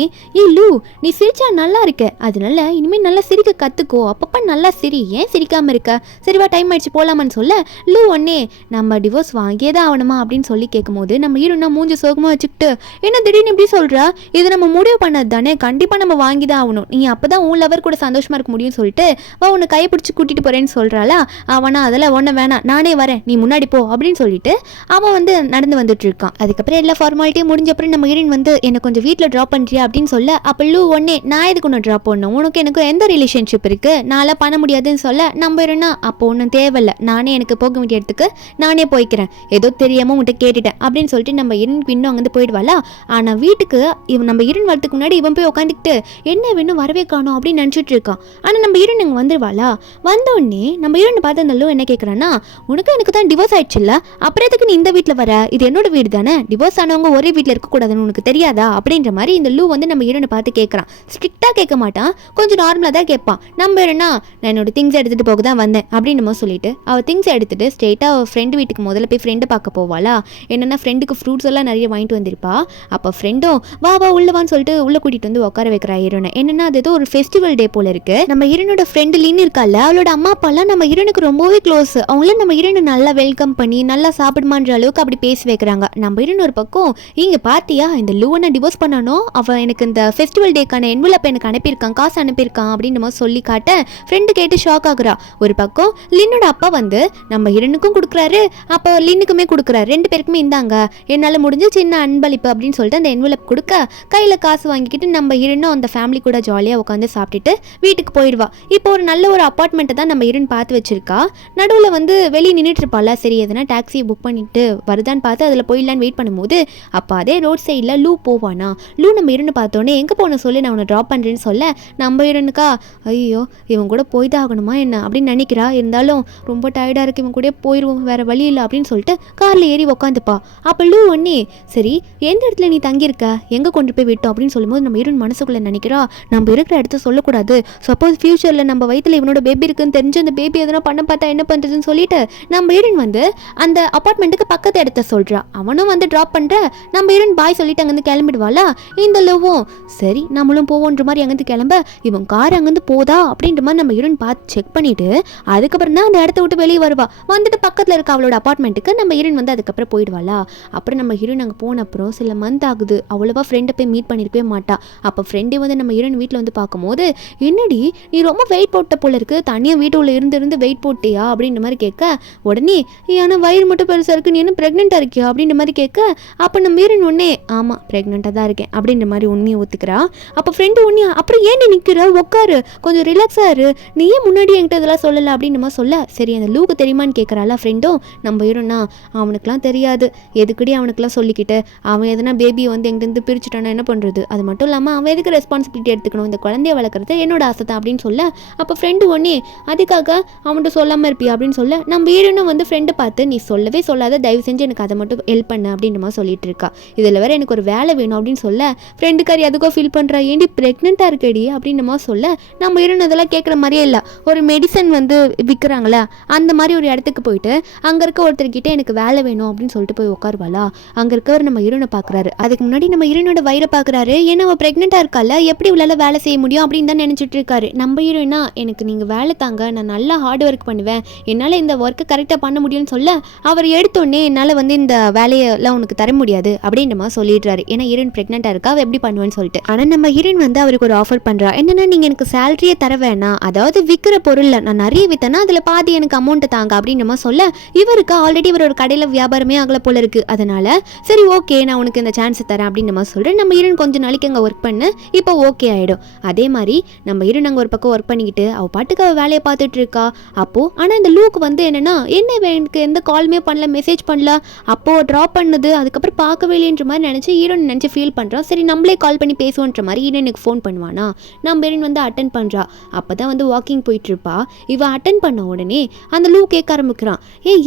லூ நீ சிரிச்சா நல்லா இருக்க, அதனால இனிமேல் நல்லா சிரிக்க கற்றுக்கோ, அப்பப்போ நல்லா சிரி, ஏன் சிரிக்காமல் இருக்க, சரிவா டைம் ஆயிடுச்சு போகலாமான்னு சொல்ல லூ ஒன்னே நம்ம டிவோர்ஸ் வாங்கியே தான் ஆகணுமா அப்படின்னு சொல்லி கேட்கும்போது நம்ம ஹீரோனா மூஞ்சி சோகமாக வச்சுக்கிட்டு என்ன திடீர்னு இப்படி சொல்கிறா, இது நம்ம முடிவு பண்ணது தானே, கண்டிப்பாக நம்ம வாங்கி தான் ஆகணும், நீ அப்போ தான் உன் லவர் கூட சந்தோஷமாக இருக்க முடியும்னு சொல்லிட்டு வா உன்னை கையை பிடிச்சி கூட்டிகிட்டு போகிறேன்னு சொல்கிறாளா. அவனா அதெல்லாம் ஒன்றும் வேணாம் நானே வரேன் நீ முன்னாடி போ அப்படின்னு சொல்லிட்டு அவன் வந்து நடந்து வந்துட்டு இருக்கான். அதுக்கப்புறம் எல்லா ஃபார்மாலிட்டியும் முடிஞ்ச அப்புறம் நம்ம ஹீரோயின் வந்து என்னை கொஞ்சம் வீட்டில் ட்ராப் பண்ணுறியா அப்படின்னு சொல்ல அப்போ லூ ஒன்னே நான் எதுக்கு ஒன்று ட்ராப் பண்ணணும், உனக்கு எனக்கு எந்த ரிலேஷன்ஷிப் இருக்குது, நான்லாம் பண்ண முடியாதுன்னு சொல்ல நம்ம ஹீரோனா அப்போ ஒன்றும் தேவையில்லை, நானே எனக்கு போக வேண்டிய இடத்துக்கு நானே போய்க்கிறேன், ஏதோ தெரியாமல் உன்கிட்ட கேட்டுட்டேன் அப்படின்னு சொல்லிட்டு நம்ம ஹீரோயின் பின்னும் அங்கேருந்து போயிடுவாளா. ஆனால் வீட்டுக்கு நம்ம ஹீரோயின் வரதுக்கு முன்னாடி இவன் போய் உட்காந்துக்கிட்டு என்ன வேணும் வரவே காணும் அப்படின்னு நினச்சிட்டு இருக்கான். ஆனால் நம்ம ஹீரோயின் அங்கே வந்துடுவாளா. வந்தோடனே நம்ம ஹீரோனை பார்த்து அந்த லூ என்ன கேட்குறான்னா உனக்கு எனக்கு தான் டிவோர்ஸ் ஆயிடுச்சுல்ல, அப்புறம் எதுக்கு நீ இந்த வீட்டில் வர, இது என்னோட வீடு தானே, டிவோர்ஸ் ஆனவங்க ஒரே வீட்டில் இருக்கக்கூடாதுன்னு உனக்கு தெரியாதா அப்படின்ற மாதிரி இந்த லூ வந்து நம்ம ஹீரோனை பார்த்து கேட்குறான். ஸ்ட்ரிக்டாக கேட்க மாட்டான், கொஞ்சம் நார்மலாக தான் கேட்பான். நம்ம என்னன்னா நான் என்னோட திங்ஸ் எடுத்துகிட்டு போக தான் வந்தேன் அப்படின்னு சொல்லிட்டு அவள் திங்ஸ் எடுத்துகிட்டு ஸ்ட்ரெயிட்டாக அவள் ஃப்ரெண்டு வீட்டுக்கு முதல்ல போய் ஃப்ரெண்டை பார்க்க போவாளா. என்னென்னா ஃப்ரெண்டுக்கு ஃப்ரூட்ஸ் எல்லாம் நிறைய வாங்கிட்டு வந்திருப்பா. அப்போ ஃப்ரெண்டும் வா வா உள்ளவான்னு சொல்லிட்டு உள்ளே கூட்டிகிட்டு வந்து உட்கார வைக்கிறா ஹீரோனை. என்னென்னா அது ஏதோ ஒரு ஃபெஸ்டிவல் டே போல இருக்கு. நம்ம ஹீரோனோட ஃப்ரெண்டு லின்னு இருக்கால, அவளோட அம்மா அப்பாலாம் நம்ம ஹீரோனுக்கு ரொம்பவே க்ளோஸ். அவங்களும் நம்ம ஹீரோனை நல்லா வெல்கம் பண்ணி நல்லா சாப்பிடுமான்ற அளவுக்கு அப்படி பேசி வைக்கிறாங்க. நம்ம ஹீரோன் ஒரு பக்கம் இங்கே பார்த்தியா இந்த லூவனை டிவோர்ஸ் பண்ணணும், அவன் எனக்கு இந்த ஃபெஸ்டிவல் டேக்கான என்வலப் எனக்கு அனுப்பியிருக்கான், காசு அனுப்பியிருக்கான் அப்படின்னு நம்ம சொல்லி காட்ட ஃப்ரெண்டு கேட்டு ஷாக் ஆகுறா. ஒரு பக்கம் லின்னோட அப்பா வந்து நம்ம ஹீரோனுக்கும் கொடுக்குறாரு, அப்போ லின்னுக்குமே கொடுக்குறாரு, ரெண்டு பேருக்குமே இந்தாங்க என்னால் முடிஞ்ச சின்ன அன்பளிப்பு அப்படின்னு சொல்லிட்டு அந்த என்வலப் கொடுக்க கையில் காசு வாங்கிக்கிட்டு நம்ம ஹீரோனும் அந்த ஃபேமிலி கூட ஜாலியாக உட்காந்து சாப்பிட்டுட்டு வீட்டுக்கு போயிடுவா. இப்போ ஒரு நல்ல ஒரு அப்பார்ட்மெண்ட்டை தான் நம்ம ஹீரோன் பார்த்து வச்சிருக்கா. நடுவில் வந்து வெளியே நின்றுட்டு இருப்பாள். சரி எதனா டாக்ஸியை புக் பண்ணிட்டு வருதான்னு பார்த்து அதில் போயிடலான்னு வெயிட் பண்ணும்போது அப்போ அதே ரோட் சைடில் லூ போவானா. லூ நம்ம ஹீரோனை பார்த்தோன்னே எங்கே போன சொல்லி நான் உன்னை ட்ராப் பண்ணுறேன்னு சொல்ல நம்ம ஹீரோனுக்கா ஐயோ இவன் கூட போய் தான் ஆகணுமா என்ன அப்படின்னு நினைக்கிறா. இருந்தாலும் ரொம்ப டயர்டாக இருக்கு, இவன் கூட போயிடுவோம், வேறு வழி இல்லை அப்படின்னு சொல்லிட்டு காரில் ஏறி உட்காந்துப்பா. அப்போ லூ ஒன்னே சரி எந்த இடத்துல நீ தங்கியிருக்க, எங்கே கொண்டு போய் விட்டோம் அப்படின்னு சொல்லும்போது நம்ம ஹீரோன் மனசுக்குள்ளே நினைக்கிறா நம்ம இருக்கிற இடத்த சொல்லக்கூடாது, சப்போஸ் ஃபியூச்சரில் நம்ம வயிற்றில் இவனோட பேபி இருக்குன்னு தெரிஞ்சு அந்த பேபி எதனா பண்ண பார்த்தா என்ன பண்ணுறதுன்னு சொல்லிட்டு நம்ம ஹீரோன் வந்து அந்த அப்பார்ட்மெண்ட்டுக்கு பக்கத்து இடத்த சொல்கிறா. அவனும் வந்து ட்ராப் பண்ணுற நம்ம ஹீரோன் பாய் சொல்லிட்டு அங்கேருந்து கிளம்பிடுவாளா. இந்த லவ்வும் சரி நம்மளும் போவோன்ற மாதிரி அங்கேருந்து கிளம்ப இவன் கார் அங்கேருந்து போதா அப்படின்ற மாதிரி நம்ம ஹீரோன் பார்த்து செக் பண்ணிவிட்டு அதுக்கப்புறம் தான் அந்த இடத்த விட்டு வெளியே வருவா. வந்துட்டு பக்கத்தில் இருக்க அவளோட அப்பார்ட்மெண்ட்டுக்கு நம்ம ஹீரோன் வந்து அதுக்கப்புறம் போயிடுவாளா. அப்புறம் நம்ம ஹீரோன் அங்கே போன அப்புறம் சில மந்த் ஆகுது, அவ்வளோவா ஃப்ரெண்டை போய் மீட் பண்ணியிருக்கவே மாட்டா. அப்போ ஃப்ரெண்டே வந்து நம்ம ஹீரோன் வீட்டில் வந்து பார்க்கும்போது என்னடி நீ ரொம்ப வெயிட் போட்ட போல இருக்குது, தனியாக வீட்டுக்குள்ளே இருந்து வெயிட் போட்டியா அப்படின்ற மாதிரி கேட்க உடனே ஆனால் வயிறு மட்டும் பெருசாக இருக்குது, நீ என்ன ப்ரெக்னெண்ட்டாக இருக்கியா அப்படின்ற மாதிரி கேட்க அப்போ நம்ம ஹீரோன் ஒன்னே ஆமாம் ப்ரெக்னெண்ட்டாக தான் இருக்கேன் அப்படின்ற மாதிரி உண்மையை ஒத்துக்கிறா. அப்போ ஃப்ரெண்டு ஒன்னே அப்புறம் ஏன் நீ நிற்கிற, உட்காரு, கொஞ்சம் ரிலாக்ஸாக இரு, நீ ஏன் முன்னாடி என்கிட்ட இதெல்லாம் சொல்லலை அப்படின்னு நம்ம சொல்ல சரி அந்த லூக்கு தெரியுமான்னு கேட்குறாளா. ஃப்ரெண்டும் நம்ம ஹீரோனா அவனுக்குலாம் தெரியாது, எதுக்கடி அவனுக்குலாம் சொல்லிக்கிட்டு, அவன் எதனா பேபியை வந்து எங்கிட்ட பிரிச்சுட்டானா என்ன பண்ணுறது, அது மட்டும் இல்லாமல் அவன் எதுக்கு ரெஸ்பான்சிபிலிட்டி எடுத்துக்கணும், இந்த குழந்தைய வளர்க்குறது என்னோட ஆசை தான் அப்படின்னு சொல்ல அப்போ ஃப்ரெண்டு ஒன்னே அதுக்காக அவன்கிட்ட சொல்லாமல் இருப்பியா அப்படின்னு சொல்ல நம்ம ஹீரோனும் வந்து ஃப்ரெண்டு பார்த்து நீ சொல்லவே சொல்லாத, தயவு செஞ்சு எனக்கு அதை மட்டும் ஹெல்ப் பண்ண அப்படின்ற மாதிரி சொல்லிட்டு இருக்கா. இதில் வேற எனக்கு ஒரு வேலை வேணும் அப்படின்னு சொல்ல ஃப்ரெண்டுக்காரி அதுக்கோ ஃபீல் பண்ணுறா, ஏண்டி ப்ரெக்னெண்ட்டாக இருக்கடி அப்படின்ற மாதிரி சொல்ல நம்ம ஹீரோன் அதெல்லாம் கேட்குற மாதிரியே இல்லை. ஒரு மெடிசன் வந்து விற்கிறாங்களா அந்த மாதிரி ஒரு இடத்துக்கு போயிட்டு அங்கே இருக்க ஒருத்தர்கிட்ட எனக்கு வேலை வேணும் அப்படின்னு சொல்லிட்டு போய் உட்காருவாளா. அங்கே இருக்கவர் நம்ம ஹீரோனை பார்க்குறாரு. அதுக்கு முன்னாடி நம்ம ஹீரோனோட வயிறை பார்க்குறாரு. ஏன்னா அவள் ப்ரெக்னெண்ட்டாக இருக்கால, எப்படி இவளால் வேலை செய்ய முடியும் அப்படின்னு தான் நினச்சிட்டு இருக்காரு. நம்ம ஹீரோனா எனக்கு நீங்கள் வேலை தாங்க, நான் நல்லா ஹார்ட் ஒர்க் பண்ணுவேன், என்னால் இந்த ஒர்க்கை கரெக்டாக பண்ண முடியும்னு சொல்ல அவர் எடுத்தோடனே என்னால் வந்து இந்த வேலையெல்லாம் உனக்கு தர முடியாது அப்படின்ற மாதிரி சொல்லிடுறாரு. ஏன்னா ஹீரோன் ப்ரெக்னெண்ட்டாக இருக்கா, அவள் எப்படி பண்ணுவேன்னு சொல்லிட்டு. ஆனால் நம்ம ஹீரோன் வந்து அவருக்கு ஒரு ஆஃபர் பண்ணுறா. என்னன்னா நீங்கள் எனக்கு சேலரியே தர வேணாம், அதாவது விற்கிற பொருளில் நான் நிறைய விற்றேன்னா அதில் பாதி எனக்கு அமௌண்ட்டு தாங்க அப்படின்ற மாதிரி சொல்ல இவருக்கு ஆல்ரெடி இவர் ஒரு கடையில் வியாபாரமே ஆகலை போல இருக்குது. அதனால சரி ஓகே நான் உனக்கு இந்த சான்ஸ் தரேன் அப்படின்ற மாதிரி சொல்கிறேன். நம்ம ஹீரோன் கொஞ்சம் நாளைக்கு அங்கே ஒர்க் பண்ணு, இப்போ ஓகே ஆகிடும். அதே மாதிரி நம்ம ஹீரோன் அங்கே ஒரு பக்கம் ஒர்க் பண்ணிக்கிட்டு அவள் பாட்டுக்கு அவள் வேலையை பார்த்துட்டு இருக்கா. அப்போது ஆனால் இந்த லூக்கு வந்து என்னென்னா என்ன எனக்கு எந்த காலுமே பண்ணல, மெசேஜ் பண்ணல, அப்போது ட்ராப் பண்ணுது, அதுக்கப்புறம் பார்க்கவே இல்லைன்ற மாதிரி நினச்சி ஹீரோன் நினச்சி ஃபீல் பண்ணுறான். சரி நம்மளே கால் பண்ணி பேசுவோன்ற மாதிரி ஹீரோனுக்கு ஃபோன் பண்ணுவானா. நம்ம ஹீரோன் வந்து அட்டன் பண்ணுறா. அப்போ தான் வந்து வாக்கிங் போயிட்டுருப்பா. இவன் அட்டன் பண்ண உடனே அந்த லூ கேட்க ஆரம்பிக்கிறான்,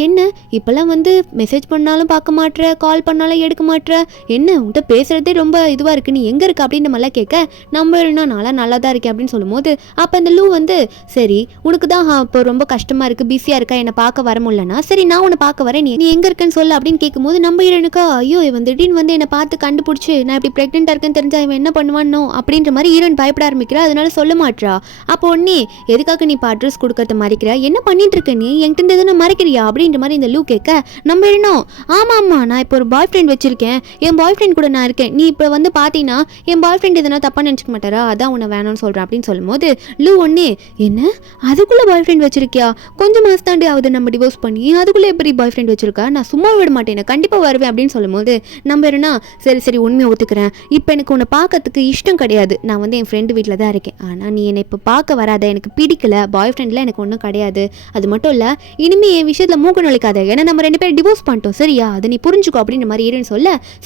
என்ன இப்போல்லாம் வந்து மெசேஜ் பண்ணாலும் பார்க்க மாட்டேற, கால் பண்ணாலும் எடுக்க மாட்டேற, என்ன உன்கிட்ட பேசுகிறதே ரொம்ப இதுவாக இருக்குது, நீ எங்கே இருக்க அப்படின்னு நம்மளாம் கேட்க நம்ம ஹீரோனா நான்லாம் நல்லா தான் இருக்கேன் அப்படின்னு சொல்லும்போது அப்போ அந்த லூ வந்து சரி உனக்கு தான் இப்போ ரொம்ப கஷ்டமாக இருக்குது, பிஸியாக இருக்கா, என்னை பார்க்க வர முடியலன்னா சரி நான் உன்னை பார்க்க வரேன், நீ எங்கே இருக்கேன்னு சொல்ல அப்படின்னு கேட்கும்போது நம்ம ஹீரோனுக்கா ஐயோ இவன் திடீர்னு வந்து என்னை பார்த்து கண்டுபிடிச்சி நான் இப்படி ப்ரெக்னெண்ட்டாக இருக்கேன்னு தெரிஞ்சா இவன் என்ன பண்ணுவானோ அப்படின்ற மாதிரி ஹீரோன் பயப்பட ஆரம்பிக்கிறா. அதனால சொல்ல மாட்டா. அப்போ உடனே எதுக்காக நீ இப்போ அட்ரஸ் கொடுக்கறத மறைக்கிற, என்ன பண்ணிட்டு இருக்க நீ, என்கிட்ட எதுனா மறைக்கிறியா அப்படின்ற மாதிரி இந்த லூ கேட்க நம்ம ஹீரோனும் ஆமாம் நான் இப்போ ஒரு பாய் ஃப்ரெண்ட் வச்சிருக்கேன், என் பாய் ஃப்ரெண்ட் கூட நான் இருக்கேன், நீ இப்போ வந்து பார்த்தீங்கன்னா என் பாய் ஃப்ரெண்ட் எதனா தப்பாக நினச்சிக்க மாட்டாரா, அதான் உன்னை வேணும்னு சொல்கிறேன் அப்படின்னு சொல்லும்போது லூ ஒன்னே என்ன அதுக்குள்ளே பாய் ஃப்ரெண்ட் வச்சிருக்கியா, கொஞ்சம் மாதம் தாண்டி ஆகுது நம்ம டிவோர்ஸ் பண்ணி, அதுக்குள்ளே எப்படி பாய் ஃப்ரெண்ட் வச்சிருக்கா, நான் சும்மா விட மாட்டேன், கண்டிப்பாக வருவேன் அப்படின்னு சொல்லும்போது நம்ம ஹீரோனா சரி சரி உண்மையை ஒத்துக்கிறேன், இப்போ எனக்கு உன்னை பார்க்கறதுக்கு இஷ்டம் கிடையாது, நான் வந்து என் ஃப்ரெண்டு வீட்டில் தான் இருக்கேன், ஆனால் நீ என்னை இப்போ பார்க்க வராத, எனக்கு பிடிக்கல, பாய் ஃப்ரெண்டில் எனக்கு ஒன்றும் கிடையாது, அது மட்டும் இல்லை இனிமேல் என் விஷயத்தில் மூக்க நுழைக்காத, ஏன்னா நம்ம ரெண்டு பேரும் டிவோர்ஸ் பண்ணிட்டோம் சரியா, அதை நீ புரிஞ்சுக்கோ அப்படின்ற மாதிரி ஹீரோன்னு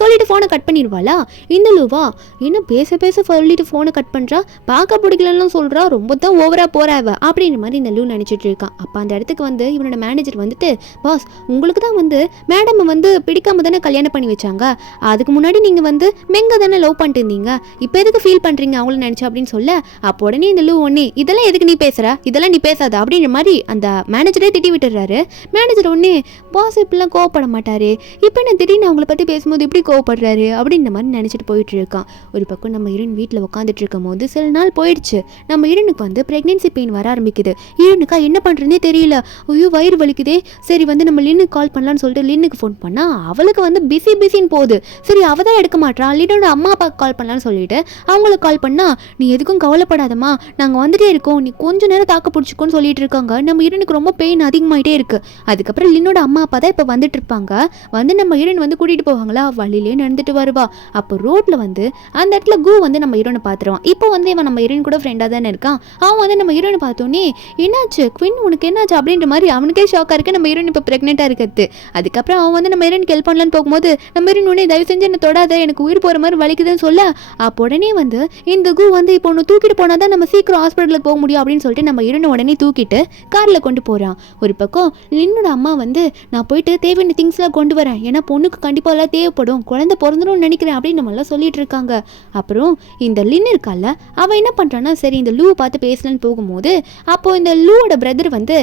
சொல்லிட்டு ஃபோனை கட் பண்ணிடுவாளா. இந்த லூவா என்ன பேச சொல்லிட்டு ஃபோனை கட் பண்ணுறா, பார்க்க பிடிக்கலன்னு சொல்கிறா, ரொம்ப தான் ஓவராக போறாவ அப்படின்ற மாதிரி இந்த லூ நினச்சிட்டு இருக்கான். அப்போ அந்த இடத்துக்கு வந்து இவனோட மேனேஜர் வந்துட்டு பாஸ் உங்களுக்கு தான் வந்து வந்து மேடம் வந்து பிடிக்காம தானே கல்யாணம் பண்ணி வச்சாங்க, அதுக்கு முன்னாடி நீங்கள் வந்து மெங்க தானே லவ் பண்ணிட்டு இருந்தீங்க, இப்போ எதுக்கு ஃபீல் பண்ணுறீங்க அவங்கள நினச்சா அப்படின்னு சொல்ல, அப்போ உடனே இந்த லூ ஒன்னே இதெல்லாம் எதுக்கு நீ பேசுகிற, இதெல்லாம் நீ பேசாத அப்படின்ற மாதிரி அந்த மேனேஜரே திட்டி விட்டுறாரு. மேனேஜர் ஒன்னே பாஸ் இப்படிலாம் கோவப்பட மாட்டாரு, இப்போ என்ன திடீர்னு அவங்கள பற்றி பேசும்போது இப்படி கோவப்படுறாரு அப்படின்ற மாதிரி நினச்சிட்டு போயிட்டு இருக்கான். ஒரு பக்கம் நம்ம ஹீரோயின் வீட்டில் உட்காந்துட்டு இருக்கும் போது சில நாள் போயிடுச்சு. நம்ம ஹீரோனுக்கு வந்து ப்ரெக்னென்சி பெயின் வர ஆரம்பிக்குது. ஹீரோனுக்கா என்ன பண்ணுறதுனே தெரியல. ஐயோ வயிறு வலிக்குதே, சரி வந்து நம்ம லின்னுக்கு கால் பண்ணலான்னு சொல்லிட்டு லின்னுக்கு ஃபோன் பண்ணால் அவளுக்கு வந்து பிஸின்னு போகுது. சரி அவள் தான் எடுக்க மாட்டா. லின்னோட அம்மா அப்பாவுக்கு கால் பண்ணலான்னு சொல்லிட்டு அவங்களுக்கு கால் பண்ணா, நீ எதுக்கும் கவலைப்படாதம்மா, நாங்கள் வந்துட்டே இருக்கோம், நீ கொஞ்ச நேரம் தாக்கு பிடிச்சிக்கோன்னு சொல்லிட்டு இருக்காங்க. நம்ம ஹீரோனுக்கு ரொம்ப பெயின் அதிகமாகிட்டே இருக்கு. அதுக்கப்புறம் லின்னோட அம்மா அப்பா தான் இப்போ வந்துட்டு இருப்பாங்க. வந்து நம்ம ஹீரோன் வந்து கூட்டிகிட்டு போவாங்களா, வழியிலே நடந்துட்டு வருவா. அப்போ ரோட்டில் வந்து அந்த இடத்துல கு வந்து நம்ம ஹீரோனை பார்த்துருவான். இப்போ வந்து இவன் நம்ம ஹீரோயின் கூட ஃப்ரெண்டாக தானே இருக்கான். அவன் வந்து நம்ம ஹீரோனை பார்த்தோன்னே என்னாச்சு குவின் உனக்கு என்னாச்சு அப்படின்ற மாதிரி அவனுக்கே ஷாக்காக இருக்கு நம்ம ஹீரோயின் இப்போ ப்ரெக்னெண்ட்டாக இருக்கிறது. அதுக்கப்புறம் அவன் வந்து நம்ம ஹீரோனுக்கு ஹெல்ப் பண்ணலான்னு போகும்போது நம்ம ஹீரோயின் உடனே தயவு செஞ்சு என்ன தொடாத, எனக்கு உயிர் போகிற மாதிரி வலிக்குதுன்னு சொல்ல, அப்போ உடனே வந்து இந்த கு வந்து இப்போ ஒன்று தூக்கிட்டு போனால் தான் நம்ம சீக்கிரம் ஹாஸ்பிட்டலுக்கு போக முடியும் அப்படின்னு சொல்லிட்டு நம்ம ஹீரோனை உடனே தூக்கிட்டு காரில் கொண்டு போகிறான். ஒரு பக்கம் லின்னோட அம்மா வந்து நான் போயிட்டு தேவையான திங்ஸ்லாம் கொண்டு வரேன், ஏன்னா பொண்ணுக்கு கண்டிப்பாக எல்லாம் தேவைப்படும், குழந்தை பிறந்துடும் நினைக்கிறேன் அப்படின்னு நம்மளாம் சொல்லிட்டு இருக்காங்க. அப்புறம் இந்த லின் இருக்கால, அவன் என்ன பண்ணுறான்னா சரி இந்த லூவை பார்த்து பேசலன்னு போகும்போது அப்போது இந்த லூவோட பிரதர் வந்து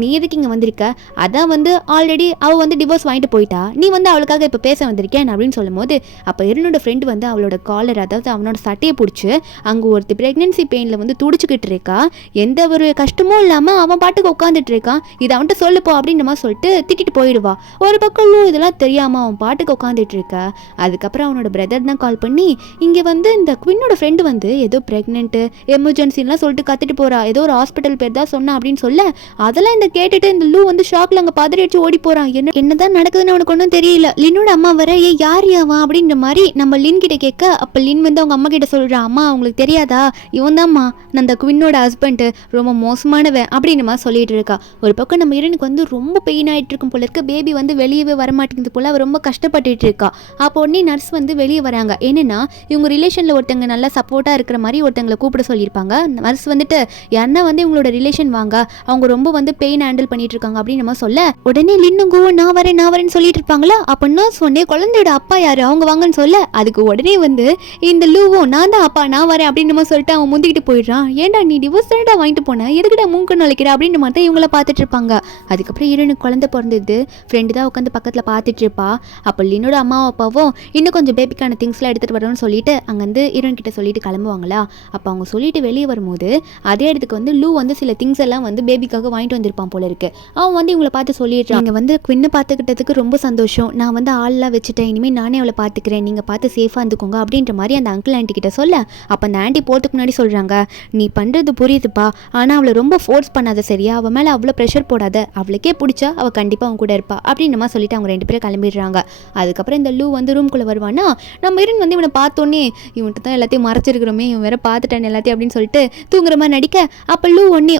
நீ எதுக்கு இங்கே வந்திருக்க, அதான் வந்து ஆல்ரெடி அவள் வந்து டிவோர்ஸ் வாங்கிட்டு போயிட்டா, நீ வந்து அவளுக்காக இப்போ பேச வந்திருக்கேன் அப்படின்னு சொல்லும்போது அப்போ என்னோட ஃப்ரெண்டு வந்து அவளோட காலர், அதாவது அவனோட சட்டையை பிடிச்சி அங்கே ஒருத்தி ப்ரெக்னென்சி பெயினில் வந்து துடிச்சுக்கிட்டு இருக்கா, எந்த ஒரு கஷ்டமும் இல்லாமல் அவன் பாட்டுக்கு உட்காந்துட்டு இருக்கான், இதை அவன்கிட்ட சொல்லுப்போ அப்படின்ற மாதிரி சொல்லிட்டு திட்டிட்டு போயிடுவா. ஒரு பக்கம் லூ இதெல்லாம் தெரியாமல் அவன் பாட்டுக்கு உட்காந்துட்டு இருக்கா. அதுக்கப்புறம் அவனோட பிரதர் தான் கால் பண்ணி இங்கே வந்து இந்த குவினோட ஃப்ரெண்டு வந்து ஏதோ ப்ரெக்னென்ட்டு எமர்ஜென்சிலாம் சொல்லிட்டு கற்றுட்டு போகிறா, ஏதோ ஒரு ஹாஸ்பிட்டல் பேர் தான் சொன்னா அப்படின்னு சொல்ல, அதெல்லாம் இந்த கேட்டுட்டு இந்த லூ வந்து ஷாக்கில் அங்கே பதறி அடிச்சு ஓடி போகிறான். என்னதான் நடக்குதுன்னு அவனுக்கு ஒன்றும் தெரியல. லின்னோட அம்மா வர யார் யாவா அப்படின்ற மாதிரி நம்ம லின் கிட்ட கேட்க, அப்போ லின் வந்து அவங்க அம்மா கிட்ட சொல்கிறான், அம்மா அவங்களுக்கு தெரியாதா, இவன் தான்மா அந்த குவினோட ஹஸ்பண்ட், ரொம்ப மோசமானவன் அப்படின்ற மாதிரி சொல்லிட்டு இருக்கா. ஒரு பக்கம் நம்ம ஹீரோனுக்கு வந்து ரொம்ப பெயின் ஆகிட்டு இருக்கும் போல இருக்கு, பேபி வந்து வெளியவே வரமாட்டேங்குது போல, அவ ரொம்ப கஷ்டப்பட்டுட்டு இருக்கா. அப்போ உடனே நர்ஸ் வந்து வெளியே வராங்க. என்னன்னா இவங்க ரிலேஷனில் ஒருத்தங்க நல்லா சப்போர்ட்டாக இருக்கிற மாதிரி ஒருத்தங்களை கூப்பிட சொல்லியிருப்பாங்க. நர்ஸ் வந்துட்டு யாருன்னா வந்து இவங்களோட ரிலேஷன் வாங்க, அவங்க ரொம்ப வந்து பெயின் ஹேண்டில் பண்ணிட்டு இருக்காங்க அப்படின்னு நம்ம சொல்ல, உடனே லின்னுங்கோ நான் வரேன்னு சொல்லிட்டு இருப்பாங்களா. அப்போ நர்ஸ் உடனே குழந்தையோட அப்பா யாரு அவங்க வாங்கன்னு சொல்ல, அதுக்கு உடனே வந்து இந்த லூவோ நான் தான் அப்பா நான் வரேன் அப்படின்னு நம்ம சொல்லிட்டு அவன் முந்திக்கிட்டு போயிடுறான். ஏன்டா நீ டிவோர்ஸ் தானடா வாங்கிட்டு போனேன், எதுக்கிட்ட மூக்கு நுழைக்கிற அப்படின்ற மாதிரி இவங்கள பார்த்துட்டு இருப்பாங்க. அதுக்கப்புறம் ஹீரோனுக்கு குழந்தை பிறந்தது, ஃப்ரெண்டு தான் உட்காந்து பக்கத்தில் பார்த்துட்டு இருப்பா. அப்போ லின்னோட அம்மா அப்பாவும் இன்னும் கொஞ்சம் பேபிக்கான திங்ஸ்லாம் எடுத்துகிட்டு வரணும்னு சொல்லிட்டு அங்கேருந்து ஹீரோயின் கிட்ட சொல்லிட்டு கிளம்புவாங்களா. அப்போ அவங்க சொல்லிட்டு வெளியே வரும்போது அதே இடத்துக்கு வந்து லூ வந்து சில திங்ஸ் எல்லாம் வந்து பேபிக்காக வாங்கிட்டு வந்திருப்பான் போல இருக்கு. அவன் வந்து இவங்களை பார்த்து சொல்லிடுறான், நீங்கள் வந்து குவின்னு பார்த்துக்கிட்டதுக்கு ரொம்ப சந்தோஷம், நான் வந்து ஆள்லாம் வச்சுட்டேன், இனிமேல் நானே அவளை பார்த்துக்கிறேன், நீங்கள் பார்த்து சேஃபாக இருந்துக்கோங்க அப்படின்ற மாதிரி அந்த அங்கிள் ஆண்டி கிட்ட சொல்ல, அப்போ அந்த ஆண்டி போகிறதுக்கு முன்னாடி சொல்கிறாங்க, நீ பண்ணுறது புரியுதுப்பா, ஆனால் அவளை ரொம்ப ஃபோர்ஸ் பண்ணாத சரியா, அவள் மேலே அவ்வளோ ப்ரெஷர் போடாத, அவளுக்கே பிடிச்சா அவள் கண்டிப்பாக அவங்க கூட இருப்பா அப்படின்ற மாதிரி சொல்லிட்டு அவங்க ரெண்டு பேரும் கிளம்பிடுறாங்க. அதுக்கப்புறம் இந்த லூ வந்து ரூம்குள்ளே வருவானா, நம்ம ஹீரோயின் வந்து இவனை பார்த்தோன்னே இவன்ட்டு தான் எல்லாத்தையும் மறைச்சிருக்கிறோமே, இவன் வேற பார்த்துட்டேன் எல்லாத்தையும் அப்படின்னு சொல்லிட்டு தூங்குற மாதிரி நடிக்க, அப்போ லூ ஒன்னே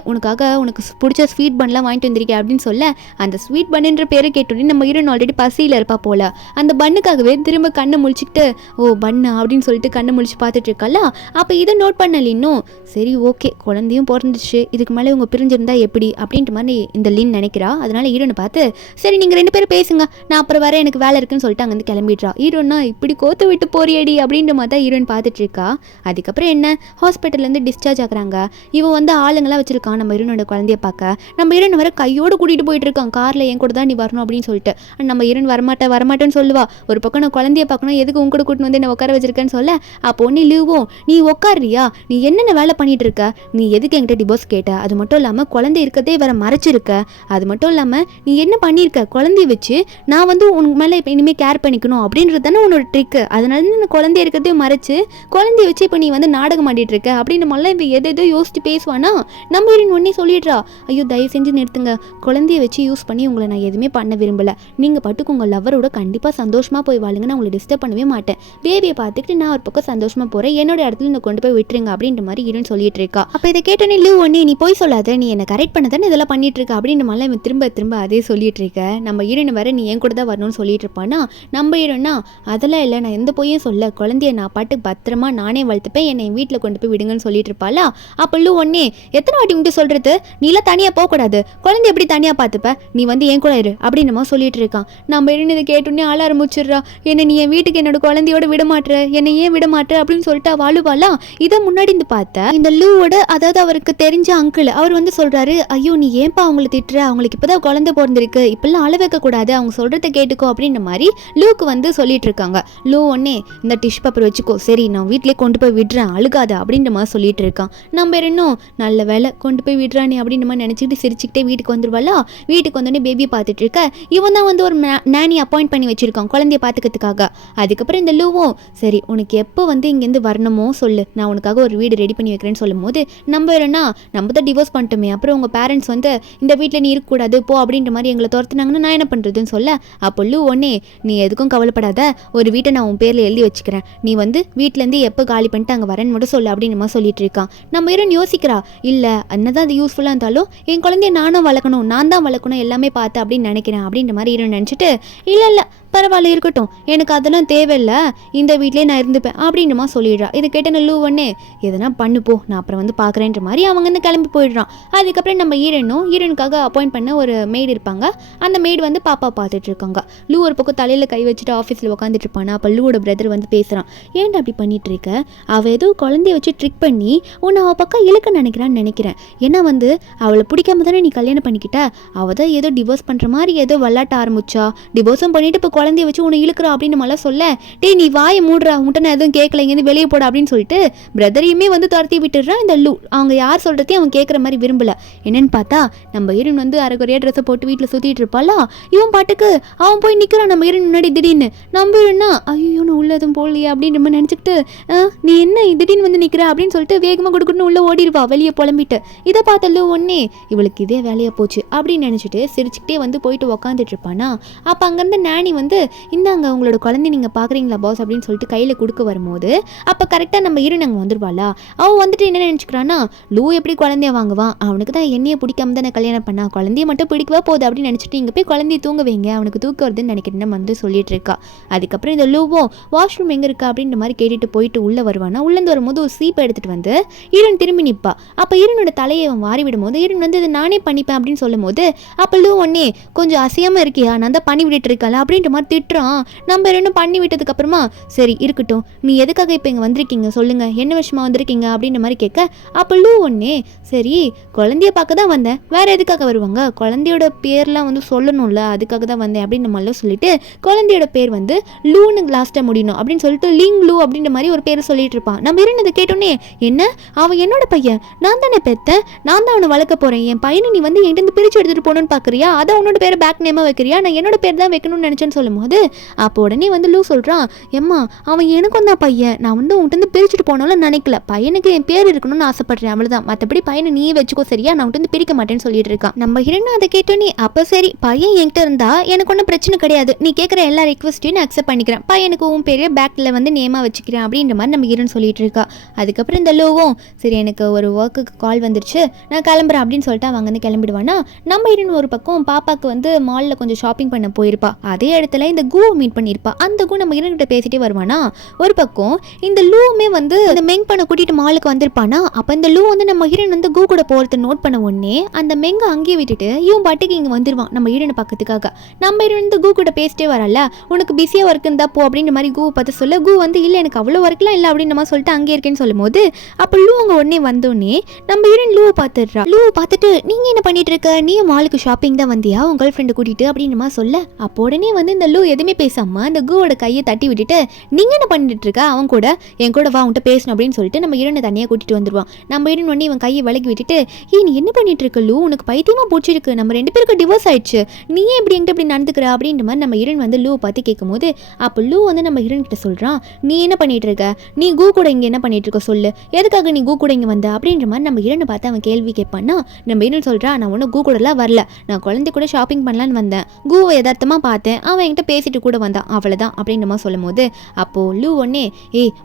உனக்கு பிடிச்ச ஸ்வீட் பண்ணலாம் வாங்கிட்டு வந்திருக்கேன் அப்படின்னு சொல்ல, அந்த ஸ்வீட் பண்ணுன்ற பேரை கேட்டோன்னே நம்ம ஹீரோயின் ஆல்ரெடி பசியில் இருப்பா போல, அந்த பண்ணுக்காகவே திரும்ப கண்ணை முழிச்சிக்கிட்டு ஓ பண்ணா அப்படின்னு சொல்லிட்டு கண்ணை முழிச்சு பார்த்துட்டு இருக்கல. அப்போ இதை நோட் பண்ணல இன்னும், சரி ஓகே குழந்தையும் பிறந்துச்சு, இதுக்கு மேலே இவங்க பிரிஞ்சிருந்தா எப்படி அப்படின்ற மாதிரி இந்த லின் நினைக்கிறா. அதனால ஹீரோனை பார்த்து சரி நீங்கள் ரெண்டு பேரும் பேசுங்க, நான் அப்புறம் வர எனக்கு வேலை இருக்குன்னு சொல்லிட்டு அங்கேருந்து கிளம்பிடுறா. ஹீரோனா இப்படி கோத்து விட்டு போறியடி அப்படின்ற மாதிரி தான் ஹீரோயின் பார்த்துட்டு இருக்கா. அதுக்கப்புறம் என்ன ஹாஸ்பிட்டல்லேருந்து டிஸ்சார்ஜ் ஆகுறாங்க. இவன் வந்து ஆளுங்களாம் வச்சிருக்கான் நம்ம ஹீரோனோட குழந்தைய பார்க்க. நம்ம ஹீரோன் வர கையோடு கூட்டிகிட்டு போயிட்டு இருக்கான், காரில் என் கூட தான் நீ வரணும் அப்படின்னு சொல்லிட்டு. நம்ம ஹீரோன் வரமாட்டேன்னு சொல்லுவா. ஒரு பக்கம் நான் குழந்தைய பார்க்கணும், எதுக்கு உங்க கூட கூட்டின்னு வந்து என்ன உட்கார வச்சிருக்கேன்னு சொல்ல, அப்போ ஒன்னே லீவும் நீ உட்காரியா, நீ என்னென்ன வேலை பண்ணிட்டு இருக்க, நீ எதுக்கு என்கிட்ட டிவோர்ஸ் கேட்ட, அது மட்டும் இல்லாமல் குழந்தை இருக்கதே வேற மறைச்சிருக்க, அது மட்டும் இல்லாமல் நீ என்ன பண்ணியிருக்க, குழந்தைய வச்சு நான் வந்து உனக்கு மேலே இப்போ இனிமேல் கேர் பண்ணிக்கணும் அப்படின்றது தானே உன்னோட ட்ரிக்கு, அதனால நான் குழந்தைய இருக்கிறதையும் மறைச்சு குழந்தைய வச்சு இப்போ நீ வந்து நாடகம் ஆடிட்டு இருக்க அப்படின்ற மாதிரிலாம் இப்போ எதோ யோசிச்சு பேசுவானா. நம்ம ஹீரோயின் ஒன்னே சொல்லிடுறா, ஐயோ தயவு செஞ்சு நிறுத்துங்க, குழந்தைய வச்சு யூஸ் பண்ணி உங்களை நான் எதுவுமே பண்ண விரும்பல, நீங்கள் பாட்டுக்கு உங்கள் லவரோட கண்டிப்பாக சந்தோஷமாக போய் வாழுங்க, நான் உங்களை டிஸ்டர்ப் பண்ணவே மாட்டேன், பேபியை பார்த்துக்கிட்டு நான் ஒரு பக்கம் சந்தோஷமாக போகிறேன், என்னோட இடத்துல நான் கொண்டு போய் விட்டுருங்க அப்படின்ற மாதிரி ஹீரோயின் சொல்லிட்டு இருக்கா. அப்போ இதை கேட்டோன்னே லூ ஒன்னே நீ போய் சொல்லாத, நீ என்ன கரெக்ட் பண்ண தானே இதெல்லாம் பண்ணிட்டு இருக்க அப்படின்ற மாதிரிலாம் இவன் திரும்ப அதே சொல்லிட்டு இருக்க. நம்ம ஹீரோயின் வர நீ என் கூட தான் வரணும்னு சொல்லிட்டு இருப்பானா. நம்ம ஹீரோனா அதெல்லாம் இல்லை, நான் எந்த போயும் சொல்ல, குழந்தைய நான் பாட்டு பத்திரமா நானே வளர்த்துப்பேன், என்னை என் வீட்டில் கொண்டு போய் விடுங்கன்னு சொல்லிட்டு இருப்பாளா. அப்போ லூ ஒன்னே எத்தனை வாட்டி உங்கள்கிட்ட சொல்கிறது, நீலாம் தனியாக போகக்கூடாது, குழந்தை எப்படி தனியாக பார்த்துப்ப, நீ வந்து என் கூட இரு அப்படி அப்படின்னமா சொல்லிட்டு இருக்கான். நம்ம இருந்து இதை கேட்டோன்னே ஆள ஆரம்பிச்சிடுறா. என்ன நீ என் வீட்டுக்கு என்னோட குழந்தையோட விட மாட்டுற, என்னை ஏன் விட மாட்டுற அப்படின்னு சொல்லிட்டு அழுவாளாம். இதை முன்னாடி இருந்து பார்த்தா இந்த லூவோட, அதாவது அவருக்கு தெரிஞ்ச அங்கிள் அவர் வந்து சொல்றாரு, ஐயோ நீ ஏன்பா அவங்களை திட்டுற, அவங்களுக்கு இப்பதான் குழந்தை பிறந்திருக்கு, இப்பெல்லாம் அழ வைக்க கூடாது, அவங்க சொல்றதை கேட்டுக்கோ அப்படின்ற மாதிரி லூக்கு வந்து சொல்லிட்டு இருக்காங்க. லூ ஒன்னே இந்த டிஷ் பேப்பர் வச்சுக்கோ, சரி நான் வீட்டிலே கொண்டு போய் விடுறேன், அழுகாத அப்படின்ற மாதிரி சொல்லிட்டு இருக்கான். நம்ம இன்னும் நல்ல வேலை கொண்டு போய் விடுறானே அப்படின்ற மாதிரி நினைச்சிட்டு சிரிச்சுக்கிட்டே வீட்டுக்கு வந்துருவாளா. வீட்டுக்கு வந்தோடனே பேபியை பார்த்துட்டு இருக்க. இவன் தான் வந்து ஒரு நானி அப்பாயிண்ட் பண்ணி வச்சிருக்கான் குழந்தைய பார்த்துக்கிறதுக்காக. அதுக்கப்புறம் இந்த லூவும் சரி உனக்கு எப்போ வந்து இங்கேருந்து வரணுமோ சொல்லு, நான் உனக்காக ஒரு வீடு ரெடி பண்ணி வைக்கிறேன்னு சொல்லும் போது நம்ம தான் டிவோர்ஸ் பண்ணிட்டோமே, அப்புறம் உங்கள் பேரண்ட்ஸ் வந்து இந்த வீட்டில் நீ இருக்கக்கூடாது போ அப்படின்ற மாதிரி எங்களை துரத்துனாங்கன்னா நான் என்ன பண்ணுறதுன்னு சொல்ல, அப்போ லூ ஒன்னே நீ எதுக்கும் கவலைப்படாத, ஒரு வீட்டை நான் உன் பேரில் எழுதி வச்சுக்கிறேன், நீ வந்து வீட்டிலேருந்து எப்போ காலி பண்ணிட்டு அங்கே வரேன்னு மட்டும் சொல்லு அப்படின்னு மாதிரி சொல்லிட்டு இருக்கான். நம்ம இருந்து யோசிக்கிறா, இல்லை என்னதான் அது யூஸ்ஃபுல்லாக இருந்தாலும் என் குழந்தைய நானும் வளர்க்கணும், நான் தான் வளர்க்கணும் எல்லாமே பார்த்து அப்படின்னு நினைக்கிறேன் அப்படின்ற மாதிரி இருந்து நினச்சிட்டு, இல்லை பரவாயில்ல இருக்கட்டும், எனக்கு அதெல்லாம் தேவையில்லை, இந்த வீட்லேயே நான் இருந்துப்பேன் அப்படின்றமா சொல்லிடுறா. இதை கேட்ட லூ ஒன்னே எதனா பண்ணுப்போ, நான் அப்புறம் வந்து பார்க்குறேன்ற மாதிரி அவங்க வந்து கிளம்பி போயிடுறான். அதுக்கப்புறம் நம்ம ஈரனுக்காக அப்பாயிண்ட் பண்ண ஒரு மெய்டு இருப்பாங்க. அந்த மெய்டு வந்து பாப்பா பார்த்துட்டு இருக்காங்க. லூ ஒரு பக்கம் தலையில் கை வச்சுட்டு ஆஃபீஸில் உட்காந்துட்டு இருப்பானா. அப்போ லூவோட பிரதர் வந்து பேசுகிறான், ஏன்டா அப்படி பண்ணிட்டு இருக்க, அவள் ஏதோ குழந்தைய வச்சு ட்ரிக் பண்ணி உன்னை அவள் பக்கம் இழுக்க நினைக்கிறான்னு நினைக்கிறேன். ஏன்னா வந்து அவளை பிடிக்காம தானே நீ கல்யாணம் பண்ணிக்கிட்ட, அவள் தான் ஏதோ டிவோர்ஸ் பண்ணுற மாதிரி ஏதோ விளாட்ட ஆரம்பிச்சா, டிவோர்ஸும் பண்ணிட்டு இப்போ குழந்தைய வச்சு உன்னை இழுக்கிறா அப்படின்னு மாதிரிலாம் சொல்ல, டே நீ வாயை மூடுறா, உன்ட்ட நான் எதுவும் கேட்கல, இங்கேருந்து வெளியே போட அப்படின்னு சொல்லிட்டு பிரதரையுமே வந்து துரத்தி விட்டுடுறான் இந்த லூ. அவங்க யார் சொல்கிறதையும் அவன் கேட்குற மாதிரி விரும்பல. என்னன்னு பார்த்தா நம்ம ஈரன் வந்து அரைக்குறையா ட்ரெஸ்ஸை போட்டு வீட்டில் சுற்றிட்டு இருப்பாளா. இவன் பாட்டுக்கு அவன் போய் நிற்கிறான் நம்ம ஈரன் முன்னாடி. திடீர்னு நம்ம ஈரன்னா ஐயோ நான் உள்ளதும் போடலையே அப்படின்னு நம்ம நினச்சிக்கிட்டு, நீ என்ன திடீர்னு வந்து நிற்கிற அப்படின்னு சொல்லிட்டு வேகமாக கொடுக்கணும்னு உள்ளே ஓடிடுவா வெளியே புலம்பிட்டு. இதை பார்த்த லூ ஒன்னே இவளுக்கு இதே வேலையாக போச்சு அப்படின்னு நினச்சிட்டு சிரிச்சுக்கிட்டே வந்து போயிட்டு உக்காந்துட்டு இருப்பானா. அப்போ அங்கேருந்து நானி வந்து இந்தாங்க உங்களோட குழந்தை நீங்கள் பார்க்குறீங்களா பாஸ் அப்படின்னு சொல்லிட்டு கையில் கொடுக்க வரும்போது அப்போ கரெக்டாக நம்ம ஈரன் அங்கே வந்துடுவாளா. அவன் வந்துட்டு என்ன நினச்சிக்கிறான்னா, லூ எப்படி குழந்தைய வாங்குவான், அவனுக்கு தான் என்னையை பிடிக்காம தானே கல்யாணம் பண்ணா, குழந்தைய மட்டும் பிடிக்கவா போகுது அப்படின்னு நினச்சிட்டு இங்கே போய் குழந்தைய தூங்க வைங்க, அவனுக்கு தூக்க வருதுன்னு நினைக்கிறேன் வந்து சொல்லிட்டு இருக்கா. அதுக்கப்புறம் இந்த லூவும் வாஷ்ரூம் எங்கே இருக்கா அப்படின்ற மாதிரி கேட்டுட்டு போயிட்டு உள்ளே வருவானா. உள்ளேருந்து வரும்போது ஒரு சீப்பை எடுத்துகிட்டு வந்து ஈரன் திரும்பி நிற்பா. அப்போ ஈரனோட தலையை அவன் வாரி விடும்போது ஈரன் வந்து இதை நானே பண்ணிப்பேன் அப்படின்னு சொல்லும் போது அப்போ லூ ஒன்னே கொஞ்சம் அசையாமல் இருக்கியா, நான் தான் பண்ணி விட்டுட்டு இருக்கல அப்படின்ற மாதிரி திட்டுறான். நம்ம ரெண்டும் பண்ணி விட்டதுக்கு அப்புறமா சரி இருக்கட்டும், நீ எதுக்காக இப்போ இங்கே வந்திருக்கீங்க சொல்லுங்க, என்ன விஷயமா வந்திருக்கீங்க அப்படின்ற மாதிரி கேட்க, அப்போ லூ ஒன்னே சரி குழந்தைய பார்க்க தான் வந்தேன், வேற எதுக்காக வருவாங்க, குழந்தையோட பேர்லாம் வந்து சொல்லணும்ல அதுக்காக தான் வந்தேன் அப்படின்னு நம்மளாம் சொல்லிட்டு குழந்தையோட பேர் வந்து லூன்னு லாஸ்ட்டாக முடியணும் அப்படின்னு சொல்லிட்டு லிங் லூ அப்படின்ற மாதிரி ஒரு பேரை சொல்லிட்டு இருப்பான். நம்ம இருந்ததை கேட்டோன்னே, என்ன அவன் என்னோட பையன், நான் தானே பெத்தேன், நான் தான் அவனை வளர்க்க போறேன், என் பையனை நீ வந்து என்கிட்ட பிரிச்சு எடுத்துட்டு போகணும்னு பார்க்குறியா, அதை உன்னோட பேரை பேக் நேமாக வைக்கிறியா, நான் என்னோட பேர் தான் வைக்கணும்னு நினச்சேன்னு சொல்லும் போது அப்போ உடனே வந்து லூ சொல்கிறான், எம்மா அவன் எனக்கும் தான் பையன், நான் வந்து உன்கிட்ட பிரிச்சுட்டு போனாலும் நினைக்கல, பையனுக்கு என் பேர் இருக்கணும்னு ஆசைப்படுறேன் அவ்வளோதான், மற்றபடி பையனை நீயே வச்சுக்கோ சரியா, நான் உன்கிட்ட பிரிக்க மாட்டேன்னு சொல்லிட்டு இருக்கான். நம்ம ஹீரோனா அதை கேட்டோன்னே அப்போ சரி பையன் என்கிட்ட இருந்தா எனக்கு ஒன்றும் பிரச்சனை கிடையாது, நீ கேட்குற எல்லா ரெக்வஸ்ட்டையும் நான் அக்செப்ட் பண்ணிக்கிறேன், பையனுக்கு உன் பேரையே பேக்கில் வந்து நேமாக வச்சுக்கிறேன் அப்படின்ற மாதிரி நம்ம ஹீரோன்னு சொல்லிட்டு இருக்கா. அதுக்கப்புறம் இந்த லூவும் சரி எனக்கு ஒரு ஒர்க்குக்கு கால் வந்துருச்சு நான் கிளம்புறேன் அப்படின்னு சொல்லிட்டு அவங்க வந்து கிளம்பிடுவானா. நம்ம ஹீரோன் ஒரு பக்கம் பாப்பாவுக்கு வந்து மாலில் கொஞ்சம் ஷாப்பிங் பண்ண போயிருப்பா. அதே இடத்துல இந்த கூவை மீட் பண்ணியிருப்பா. அந்த கூ நம்ம ஹீரோன்கிட்ட பேசிட்டே வருவானா. ஒரு பக்கம் இந்த லூவுமே வந்து இந்த மெங் பண்ண கூட்டிட்டு மாலுக்கு வந்திருப்பானா. அப்போ இந்த லூ வந்து நம்ம ஹீரோன் வந்து கூ கூட போகிறத நோட் பண்ண உடனே அந்த மெங்க அங்கேயே விட்டுட்டு இவன் பாட்டுக்கு இங்கே வந்துடுவான் நம்ம ஹீரோனை பக்கத்துக்காக. நம்ம ஹீரோன் வந்து கூ கூட பேசிட்டே வரல, உனக்கு பிஸியாக ஒர்க் இருந்தா போ அப்படின்ற மாதிரி கூவை பார்த்து சொல்ல, கூ வந்து இல்லை எனக்கு அவ்வளோ ஒர்க்லாம் இல்லை அப்படின்னு நம்ம சொல்லிட்டு அங்கே இருக்கேன்னு சொல்லும் போது அப்போ லூ அங்கே உடனே வந்தோடனே நம்ம ஹீரோன் லூவை பார்த்துடுறா. லூவை பார்த்துட்டு நீங்கள் என்ன பண்ணிட்டு இருக்க, நீ மாலுக்கு ஷாப்பிங் தான் வந்தியா உங்க கேர்ள் ஃப்ரெண்டு கூட்டிட்டு அப்படின்னு மாதிரி சொல்ல, அப்போ உடனே வந்து இந்த லூ எதுவுமே பேசாம அந்த கூவோட கையை தட்டி விட்டுட்டு நீங்க என்ன பண்ணிட்டு இருக்க, அவன் கூட என் கூட வா உன்ட்ட பேசணும் அப்படின்னு சொல்லிட்டு நம்ம ஹீரோனை தனியாக கூட்டிட்டு வந்துடுவான். நம்ம ஹீரோன் உடனே இவன் கையை விலகி விட்டுட்டு நீ என்ன பண்ணிட்டு இருக்க லூ, உனக்கு பைத்தியமா போச்சிருக்கு, நம்ம 2 பேருக்கு டிவோர்ஸ் ஆயிடுச்சு, நீ ஏன் இப்படி என்கிட்ட இப்படி நடந்துக்கிற அப்படின்ற மாதிரி நம்ம ஹீரோன் வந்து லூவை பார்த்து கேட்கும் போது அப்போ லூ வந்து நம்ம ஹீரோன் கிட்ட சொல்றான், நீ என்ன பண்ணிட்டு இருக்க, நீ கூ கூட இங்க என்ன பண்ணிட்டு இருக்க சொல்லு, எதுக்காக நீ கூ கூட இங்க வந்த அப்படின்ற மாதிரி நம்ம ஹீரோனை பார்த்து அவன் கேள்வி கேட்பான்னா. நம்ம ஹீரோன் சொல்றான், நான் ஒன்றும் கூ கூடலாம் வரல, நான் குழந்தை கூட ஷாப்பிங் பண்ணலான்னு வந்தேன், கூவை யதார்த்தமா பார்த்தேன், அவன் என்கிட்ட என்கிட்ட பேசிட்டு கூட வந்தா, அவ்வளோதான் அப்படின்னு நம்ம சொல்லும் போது அப்போது லூ ஒன்னே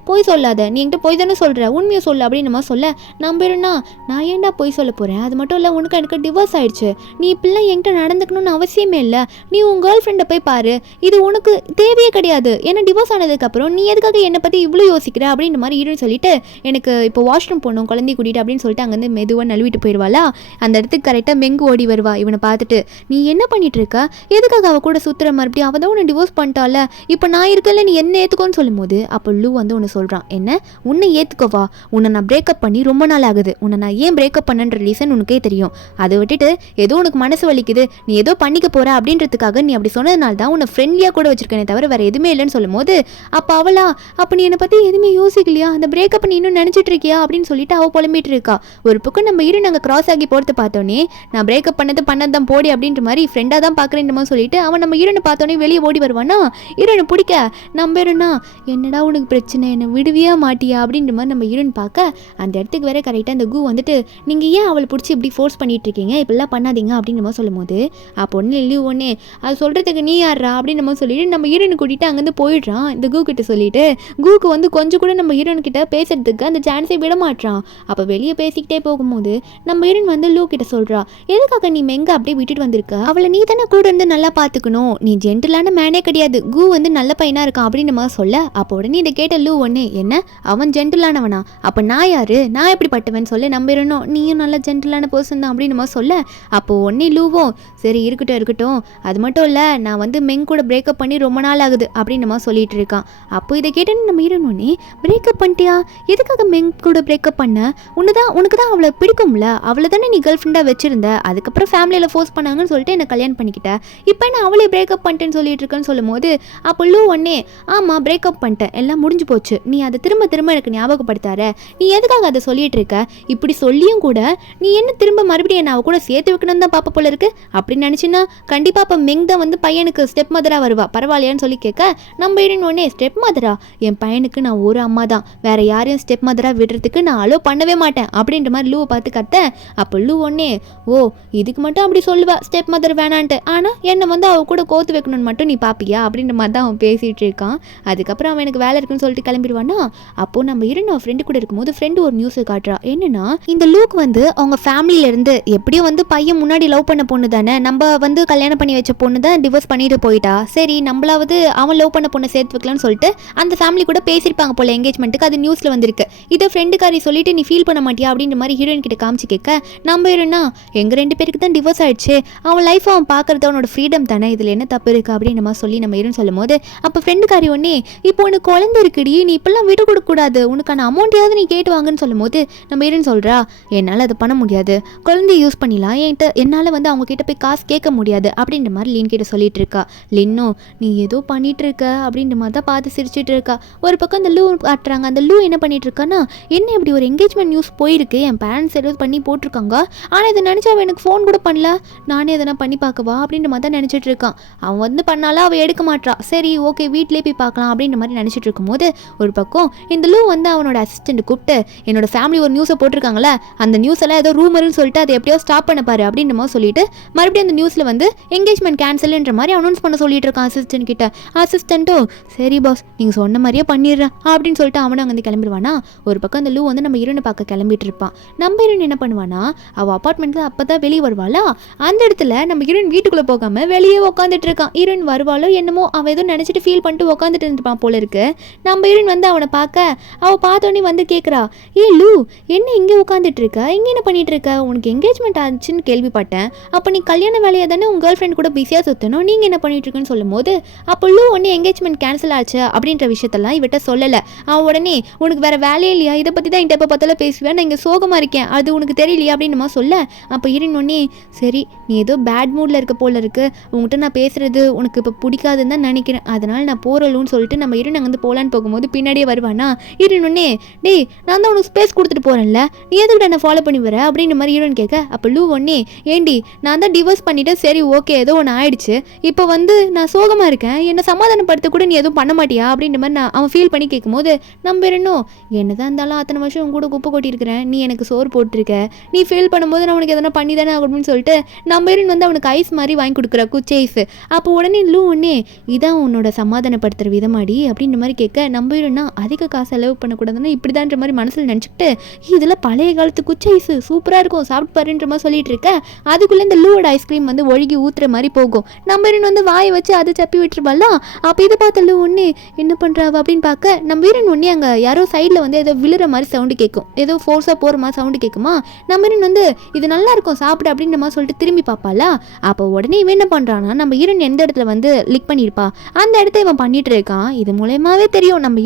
போய் சொல்லாத, நீ என்கிட்ட போய் தானே சொல்கிற, உண்மையை சொல்லு அப்படின்னு நம்ம சொல்ல நம்பிடுனா நான் ஏன்டா போய் சொல்ல போகிறேன், அது மட்டும் இல்லை உனக்கு எனக்கு டிவோர்ஸ் ஆயிடுச்சு, நீ இப்படிலாம் என்கிட்ட நடந்துக்கணும்னு அவசியமே இல்லை, நீ உன் கேர்ள் ஃப்ரெண்டை போய் பாரு, இது உனக்கு தேவையே கிடையாது, ஏன்னா டிவோர்ஸ் ஆனதுக்கப்புறம் நீ எதுக்காக என்னை பற்றி இவ்வளோ யோசிக்கிற அப்படின்ற மாதிரி ஈடுன்னு சொல்லிட்டு எனக்கு இப்போ வாஷ்ரூம் போகணும் குழந்தை கூட்டிகிட்டு அப்படின்னு சொல்லிட்டு அங்கேருந்து மெதுவாக நழுவிட்டு போயிடுவாளா. அந்த இடத்துக்கு கரெக்டாக மெங்கு ஓடி வருவா. இவனை பார்த்துட்டு நீ என்ன பண்ணிட்டு இருக்க, எதுக்காக அவள் கூட சுற்றுற மறுபடியும், அவள் தான் உன்னை டிவோர்ஸ் பண்ணிட்டால, இப்போ நான் இருக்கல நீ என்ன ஏற்றுக்கோன்னு சொல்லும் போது அப்போ லூ வந்து ஒன்று சொல்கிறான், என்ன உன்னை ஏற்றுக்கவா, உன்னை நான் பிரேக்கப் பண்ணி ரொம்ப நாள் ஆகுது, உன்னை நான் ஏன் பிரேக்கப் பண்ணன்ற ரீசன் உனக்கே தெரியும், அதை விட்டுட்டு ஏதோ உனக்கு மனசு வலிக்குது, நீ ஏதோ பண்ணிக்க போகிற அப்படின்றதுக்காக நீ அப்படி சொன்னதுனால தான் உன்னை ஃப்ரெண்ட்லியாக கூட வச்சிருக்கேனே தவிர வேறு எதுவுமே இல்லைன்னு சொல்லும் போது அப்போ அவளா அப்போ நீ என்னை பற்றி எதுவுமே யோசிக்கலையா, அந்த பிரேக்கப் நீ இன்னும் நினச்சிட்டு இருக்கியா அப்படின்னு சொல்லிட்டு அவள் புலம்பிட்டு இருக்கா. ஒரு பக்கம் நம்ம நாங்கள் கிராஸ் ஆகி போகிறது பார்த்தோன்னே நான் பிரேக்கப் பண்ணதான் போடி அப்படின்ற மாதிரி ஃப்ரெண்டாக தான் பார்க்குறேன் சொல்லிட்டு அவன் நம்ம ஈரனை பார்த்தோன்னே வெளியே ஓடி வருவானா. ஈரனை பிடிக்க நம்புறேன்னா என்னடா உனக்கு பிரச்சனை, என்னை விடுவியா மாட்டியா அப்படின்ற மாதிரி நம்ம ஈரன் பார்க்க அந்த இடத்துக்கு வேற கரெக்டாக அந்த கூ வந்துட்டு நீங்கள் ஏன் அவளை பிடிச்சி இப்படி ஃபோர்ஸ் பண்ணிட்டு இருக்கீங்க, இப்படிலாம் பண்ணாதீங்க அப்படின்னு நம்ம சொல்லும் போது அப்போ ஒன்று இல்லை ஒன்னே அது சொல்கிறதுக்கு நீ யாரா அப்படின்னு நம்ம சொல்லிட்டு நம்ம ஈரனை கூட்டிகிட்டு அங்கேருந்து போயிடுறான். இந்த கூ கிட்ட சொல்லிட்டு கூக்கு வந்து கொஞ்சம் கூட நம்ம ஈரன்கிட்ட பேசுறதுக்கு அந்த சான்ஸை விட மாட்டான். அப்போ வெளியே பேசிக்கிட்டே போகும்போது நம்ம ஈரன் வந்து லூ கிட்ட சொல்கிறா, எதுக்காக நீ மெங்க அப்படியே விட்டுட்டு வந்திருக்க, அவளை நீ தானே கூட இருந்து நல்லா பார்த்துக்கணும், நீ ஜென்டிலான மேனே கிடையாது, கூ வந்து நல்ல பையனாக இருக்கான் அப்படின்னு நம்ம சொல்ல அப்போ உடனே இதை கேட்ட லூ ஒன்று என்ன அவன் ஜென்டிலானவனா, அப்போ நான் யாரு, நான் எப்படி பட்டுவேன்னு சொல்லி நம்பிடணும், நீயும் நல்ல ஜென்டிலான பர்சன் தான் அப்படின்னு நம்ம சொல்ல அப்போ உடனே லூவும் சரி இருக்கட்டும், அது மட்டும் இல்லை நான் வந்து மெங் கூட பிரேக்கப் பண்ணி ரொம்ப நாள் ஆகுது அப்படின்னு நம்ம சொல்லிட்டு இருக்கான். அப்போ இதை கேட்டேன்னு நம்ம ஈரனோடனே பிரேக்கப் பண்ணிட்டியா, எதுக்காக மெங் கூட பிரேக்கப் பண்ண, உனக்கு தான் அவளை பிடிக்கும்ல, அவளை தானே நீ கேர்ள் ஃப்ரெண்டாக வச்சிருந்த, அதுக்கப்புறம் ஃபேமிலியில் ஃபோர்ஸ் பண்ணாங்கன்னு சொல்லிட்டு என்னை கல்யாணம் பண்ணிக்கிட்டேன், இப்போ நான் அவளே பிரேக்கப் பண்ணிட்டேன்னு சொல்லிட்டு இருக்கேன்னு சொல்லும் போது அப்போ லூ ஒன்னே ஆமாம் பிரேக்கப் பண்ணிட்டேன், எல்லாம் முடிஞ்சு போச்சு, நீ அதை திரும்ப எனக்கு ஞாபகப்படுத்தார, நீ எதுக்காக அதை சொல்லிட்டு இருக்க, இப்படி சொல்லியும் கூட நீ என்ன திரும்ப மறுபடியும் என்ன அவ கூட சேர்த்து வைக்கணும் தான் பாப்பா போல இருக்கு, அப்படின்னு நினச்சின்னா கண்டிப்பாக அப்போ மெங் தான் வந்து பையனுக்கு ஸ்டெப் மதராக வருவா, பரவாயில்லையான்னு சொல்லி கேட்க நம்ம உடனே ஸ்டெப் மதரா, என் பையனுக்கு நான் ஒரு அம்மா தான், வேற யாரையும் ஸ்டெப் மதராக விடுறதுக்கு நான் அலோ பண்ணவே மாட்டேன் அப்படின்ற மாதிரி லூவை பார்த்து கத்த அப்போ லூ ஒன்னே ஓ இதுக்கு மட்டும் அப்படி சொல்லுவா ஸ்டெப் மதர் வேணான்ட்டு, ஆனால் என்னை வந்து அவ கூட கோத்து வைக்கணும்னு மட்டும் நீ பாப்பியா அப்படின்ற மாதிரி தான் அவன் பேசிகிட்டு இருக்கான். அதுக்கப்புறம் அவன் எனக்கு வேலை இருக்குன்னு சொல்லிட்டு கிளம்பிடுவானா. அப்போது நம்ம அவன் ஃப்ரெண்டு கூட இருக்கும்போது ஃப்ரெண்டு ஒரு நியூஸை காட்டுறா, என்னன்னா இந்த லூக் வந்து அவங்க ஃபேமிலியிலேருந்து எப்படியும் வந்து பையன் முன்னாடி லவ் பண்ண பொண்ணு தானே, நம்ம வந்து கல்யாணம் பண்ணி வச்ச பொண்ணு தான் டிவோர்ஸ் பண்ணிட்டு போயிட்டா, சரி நம்மளாவது அவன் லவ் பண்ண பொண்ணை சேர்த்து வைக்கலாம்னு சொல்லிட்டு அந்த ஃபேமிலி கூட பேசியிருப்பாங்க போல எங்கேஜ்மெண்ட்டுக்கு, அது நியூஸில் வந்திருக்கு, இதை ஃப்ரெண்டுக்காரி சொல்லிட்டு நீ ஃபீல் பண்ண மாட்டியா அப்படின்ற மாதிரி ஹீரோயின் கிட்ட காமிச்சு கேட்க நம்ம ஹீரோனா எங்கள் 2 பேருக்கு தான் டிவோர்ஸ் ஆயிடுச்சு, அவன் லைஃப் அவன் பார்க்கறது அவனோட ஃப்ரீடம் தானே, இதில் என்ன தப்பு இருக்குது அப்படின்னு நம்ம சொல்லி நம்ம ஹீரோன்னு சொல்லும் போது அப்போ ஃப்ரெண்டுக்காரி ஒன்னே இப்போ உனக்கு குழந்தை இருக்குடி, நீ இப்பெல்லாம் விட்டு கொடுக்கக்கூடாது, உனக்கான அமௌண்ட்டையாவது நீ கேட்டு வாங்கன்னு சொல்லும் போது நம்ம ஹீரோன்னு சொல்கிறா என்னால் அதை பண்ண முடியாது, குழந்தைய யூஸ் பண்ணிடலாம், என்னால் வந்து அவங்க கிட்ட போய் காசு கேட்க முடியாது அப்படின்ற மாதிரி லின் கிட்ட சொல்லிட்டு இருக்கா. லின்னோ நீ ஏதோ பண்ணிட்டு இருக்க அப்படின்ற மாதிரி தான் பார்த்து சிரிச்சிட்டு இருக்கா. ஒரு பக்கம் அந்த லூ காட்டுறாங்க, அந்த லூ என்ன பண்ணிட்டு இருக்கான்னா என்ன இப்படி ஒரு என்கேஜ்மெண்ட் நியூஸ் போயிருக்கு, என் பேரண்ட்ஸ் ஏதோ பண்ணி போட்டிருக்காங்க, ஆனால் இதை நினச்சா அவன் எனக்கு ஃபோன் கூட பண்ணல, நானே எதனா பண்ணி பார்க்கவா அப்படின்ற மாதிரி தான் நினச்சிட்டு இருக்கான். அவன் வந்து பண்ணாலும் அவள் எடுக்க மாட்டா, சரி ஓகே வீட்டிலே போய் பார்க்கலாம் அப்படின்ற மாதிரி நினச்சிட்டு இருக்கும்போது ஒரு பக்கம் இந்த லூ வந்து அவனோட அசிஸ்டண்ட் கூப்பிட்டு என்னோட ஃபேமிலி ஒரு நியூஸை போட்டிருக்காங்களே, அந்த நியூஸ் எல்லாம் ஏதோ ரூமர்னு சொல்லிட்டு அதை எப்படியோ ஸ்டாப் பண்ண பாரு அப்படின்ற மாதிரி சொல்லிட்டு மறுபடியும் அந்த நியூஸில் வந்து என்கேஜ்மெண்ட் கேன்சல்ன்ற மாதிரி அனௌன்ஸ் பண்ண சொல்லிட்டு இருக்கான் அசிஸ்டன்ட் கிட்ட. அசிஸ்டண்ட்டோ சரி பாஸ் நீங்கள் சொன்ன மாதிரியே பண்ணிடுறேன் அப்படின்னு சொல்லிட்டு அவனும் அங்கே வந்து கிளம்பிடுவானா. ஒரு பக்கம் அந்த லூ வந்து நம்ம ஹீரோனை பார்க்க கிளம்பிட்டு இருப்பான். நம்ம ஹீரோன் என்ன பண்ணுவானா அவள் அப்பார்ட்மெண்ட்டில் அப்போ தான் வெளியே வருவாளா, அந்த இடத்துல நம்ம ஹீரோயின் வீட்டுக்குள்ளே போகாமல் வெளியே உட்காந்துட்டு இருக்கான். ஹீரோயின் வருவாளோ என்னமோ அவன் எதுவும் நினச்சிட்டு ஃபீல் பண்ணிட்டு உட்காந்துட்டு இருப்பான் போல இருக்கு. நம்ம ஹீரோயின் வந்து அவனை பார்க்க அவள் பார்த்தோன்னே வந்து கேட்குறா, ஏ லூ என்ன இங்கே உட்காந்துட்டு இருக்க, இங்கே என்ன பண்ணிட்டு இருக்க, உனக்கு என்கேஜ்மெண்ட் ஆச்சுன்னு கேள்விப்பட்டேன், அப்போ நீ கல்யாண வேலையை தானே உங்கள் கேர்ள் ஃப்ரெண்ட் கூட பிஸியாக சுற்றணும், நீங்கள் என்ன பண்ணிட்டு இருக்குன்னு சொல்லும் போது அப்போ லூ ஒன்று என்கேஜ்மெண்ட் கேன்சல் ஆச்சு அப்படின்ற விஷயத்தெல்லாம் இவட்ட சொல்லலை. அவன் உடனே உனக்கு வேறு வேலையே இல்லையா, இதை பற்றி தான் என்கிட்ட எப்போ பார்த்தாலும் பேசுவேன், நான் இங்கே சோகமாக இருக்கேன், அது உனக்கு தெரியலையா அப்படின்னு சொல்ல அப்போ ஹீரோயின் ஒன்னே சரி நீ ஏதோ பேட் மூடில் இருக்க போல இருக்கு, உங்கள்கிட்ட நான் பேசுகிறது உனக்கு இப்போ பிடிக்காதுன்னு தான் நினைக்கிறேன், அதனால் நான் போகிறலுன்னு சொல்லிட்டு நம்ம ஹீரோயின் அங்கே வந்து போகலான்னு போகும்போது பின்னாடியே வருவானா. ஹீரோயின் ஒன்னே டேய் நான் தான் உனக்கு ஸ்பேஸ் கொடுத்துட்டு போகிறேன்ல, நீ எதுக்கிட்ட என்ன ஃபாலோ பண்ணி வர அப்படின்ற மாதிரி ஹீரோயின் கேட்க அப்போ லூ ஒன்னே ஏண்டி நான் தான் டிவோர்ஸ் பண்ணிவிட்டு சரி ஓகே ஏதோ ஒன்று ஆயிடுச்சு, இப்போ வந்து நான் சோகமாக இருக்கேன், என்னை சமாதானப்படுத்த கூட நீ எதுவும் பண்ண மாட்டியா அப்படின்ற மாதிரி அவன் ஃபீல் பண்ணி கேட்கும்போது நம்ம இன்னும் என்னதான் இருந்தாலும் அத்தனை வருஷம் கூட குப்பை கொட்டியிருக்கிறேன், நீ எனக்கு சோறு போட்டிருக்க, நீ ஃபீல் பண்ணும்போது நான் உனக்கு எதனா பண்ணி தானே அப்படின்னு சொல்லிட்டு நம்ம வந்து அவனுக்கு ஐஸ் மாதிரி வாங்கி கொடுக்குற குச்சி ஐஸ். அப்போ உடனே உடனே லூ ஒன்னே இதான் உன்னோட சமாதானப்படுத்துகிற விதமாடி அப்படின்ற மாதிரி கேட்க நம்ம ஹீரோனா அதிக காசு செலவு பண்ணக்கூடாதுன்னா இப்படிதான்ற மாதிரி மனசில் நினச்சிக்கிட்டு இதில் பழைய காலத்து குச்சி ஐஸ் சூப்பராக இருக்கும் சாப்பிட்டு பாருன்ற மாதிரி சொல்லிட்டு இருக்க அதுக்குள்ளே இந்த லூவோட ஐஸ்கிரீம் வந்து ஒழுகி ஊற்றுற மாதிரி போகும். நம்ம ஹீரோன் வந்து வாயை வச்சு அதை சப்பி விட்டுருவாளா. அப்போ இதை பார்த்த லூ ஒன்னே என்ன பண்ணுறாவ அப்படின்னு பார்க்க நம்ம ஹீரோன் ஒன்னே அங்கே யாரோ சைடில் வந்து ஏதோ விழுற மாதிரி சவுண்டு கேட்கும், ஏதோ ஃபோர்ஸாக போகிற மாதிரி சவுண்டு கேட்குமா. நம்ம ஹீரோன் வந்து இது நல்லா இருக்கும் சாப்பிடு அப்படின்ற மாதிரி சொல்லிட்டு திரும்பி பார்ப்பாளா. அப்போ உடனே இவன் என்ன பண்ணுறான்னா நம்ம ஹீரோன் எந்த இடத்துல வந்து லிக் பண்ணியிருப்பா அந்த இடத்த இவன் பண்ணிட்டு இருக்கான். இது மூலயமாவே தெரியும் நம்ம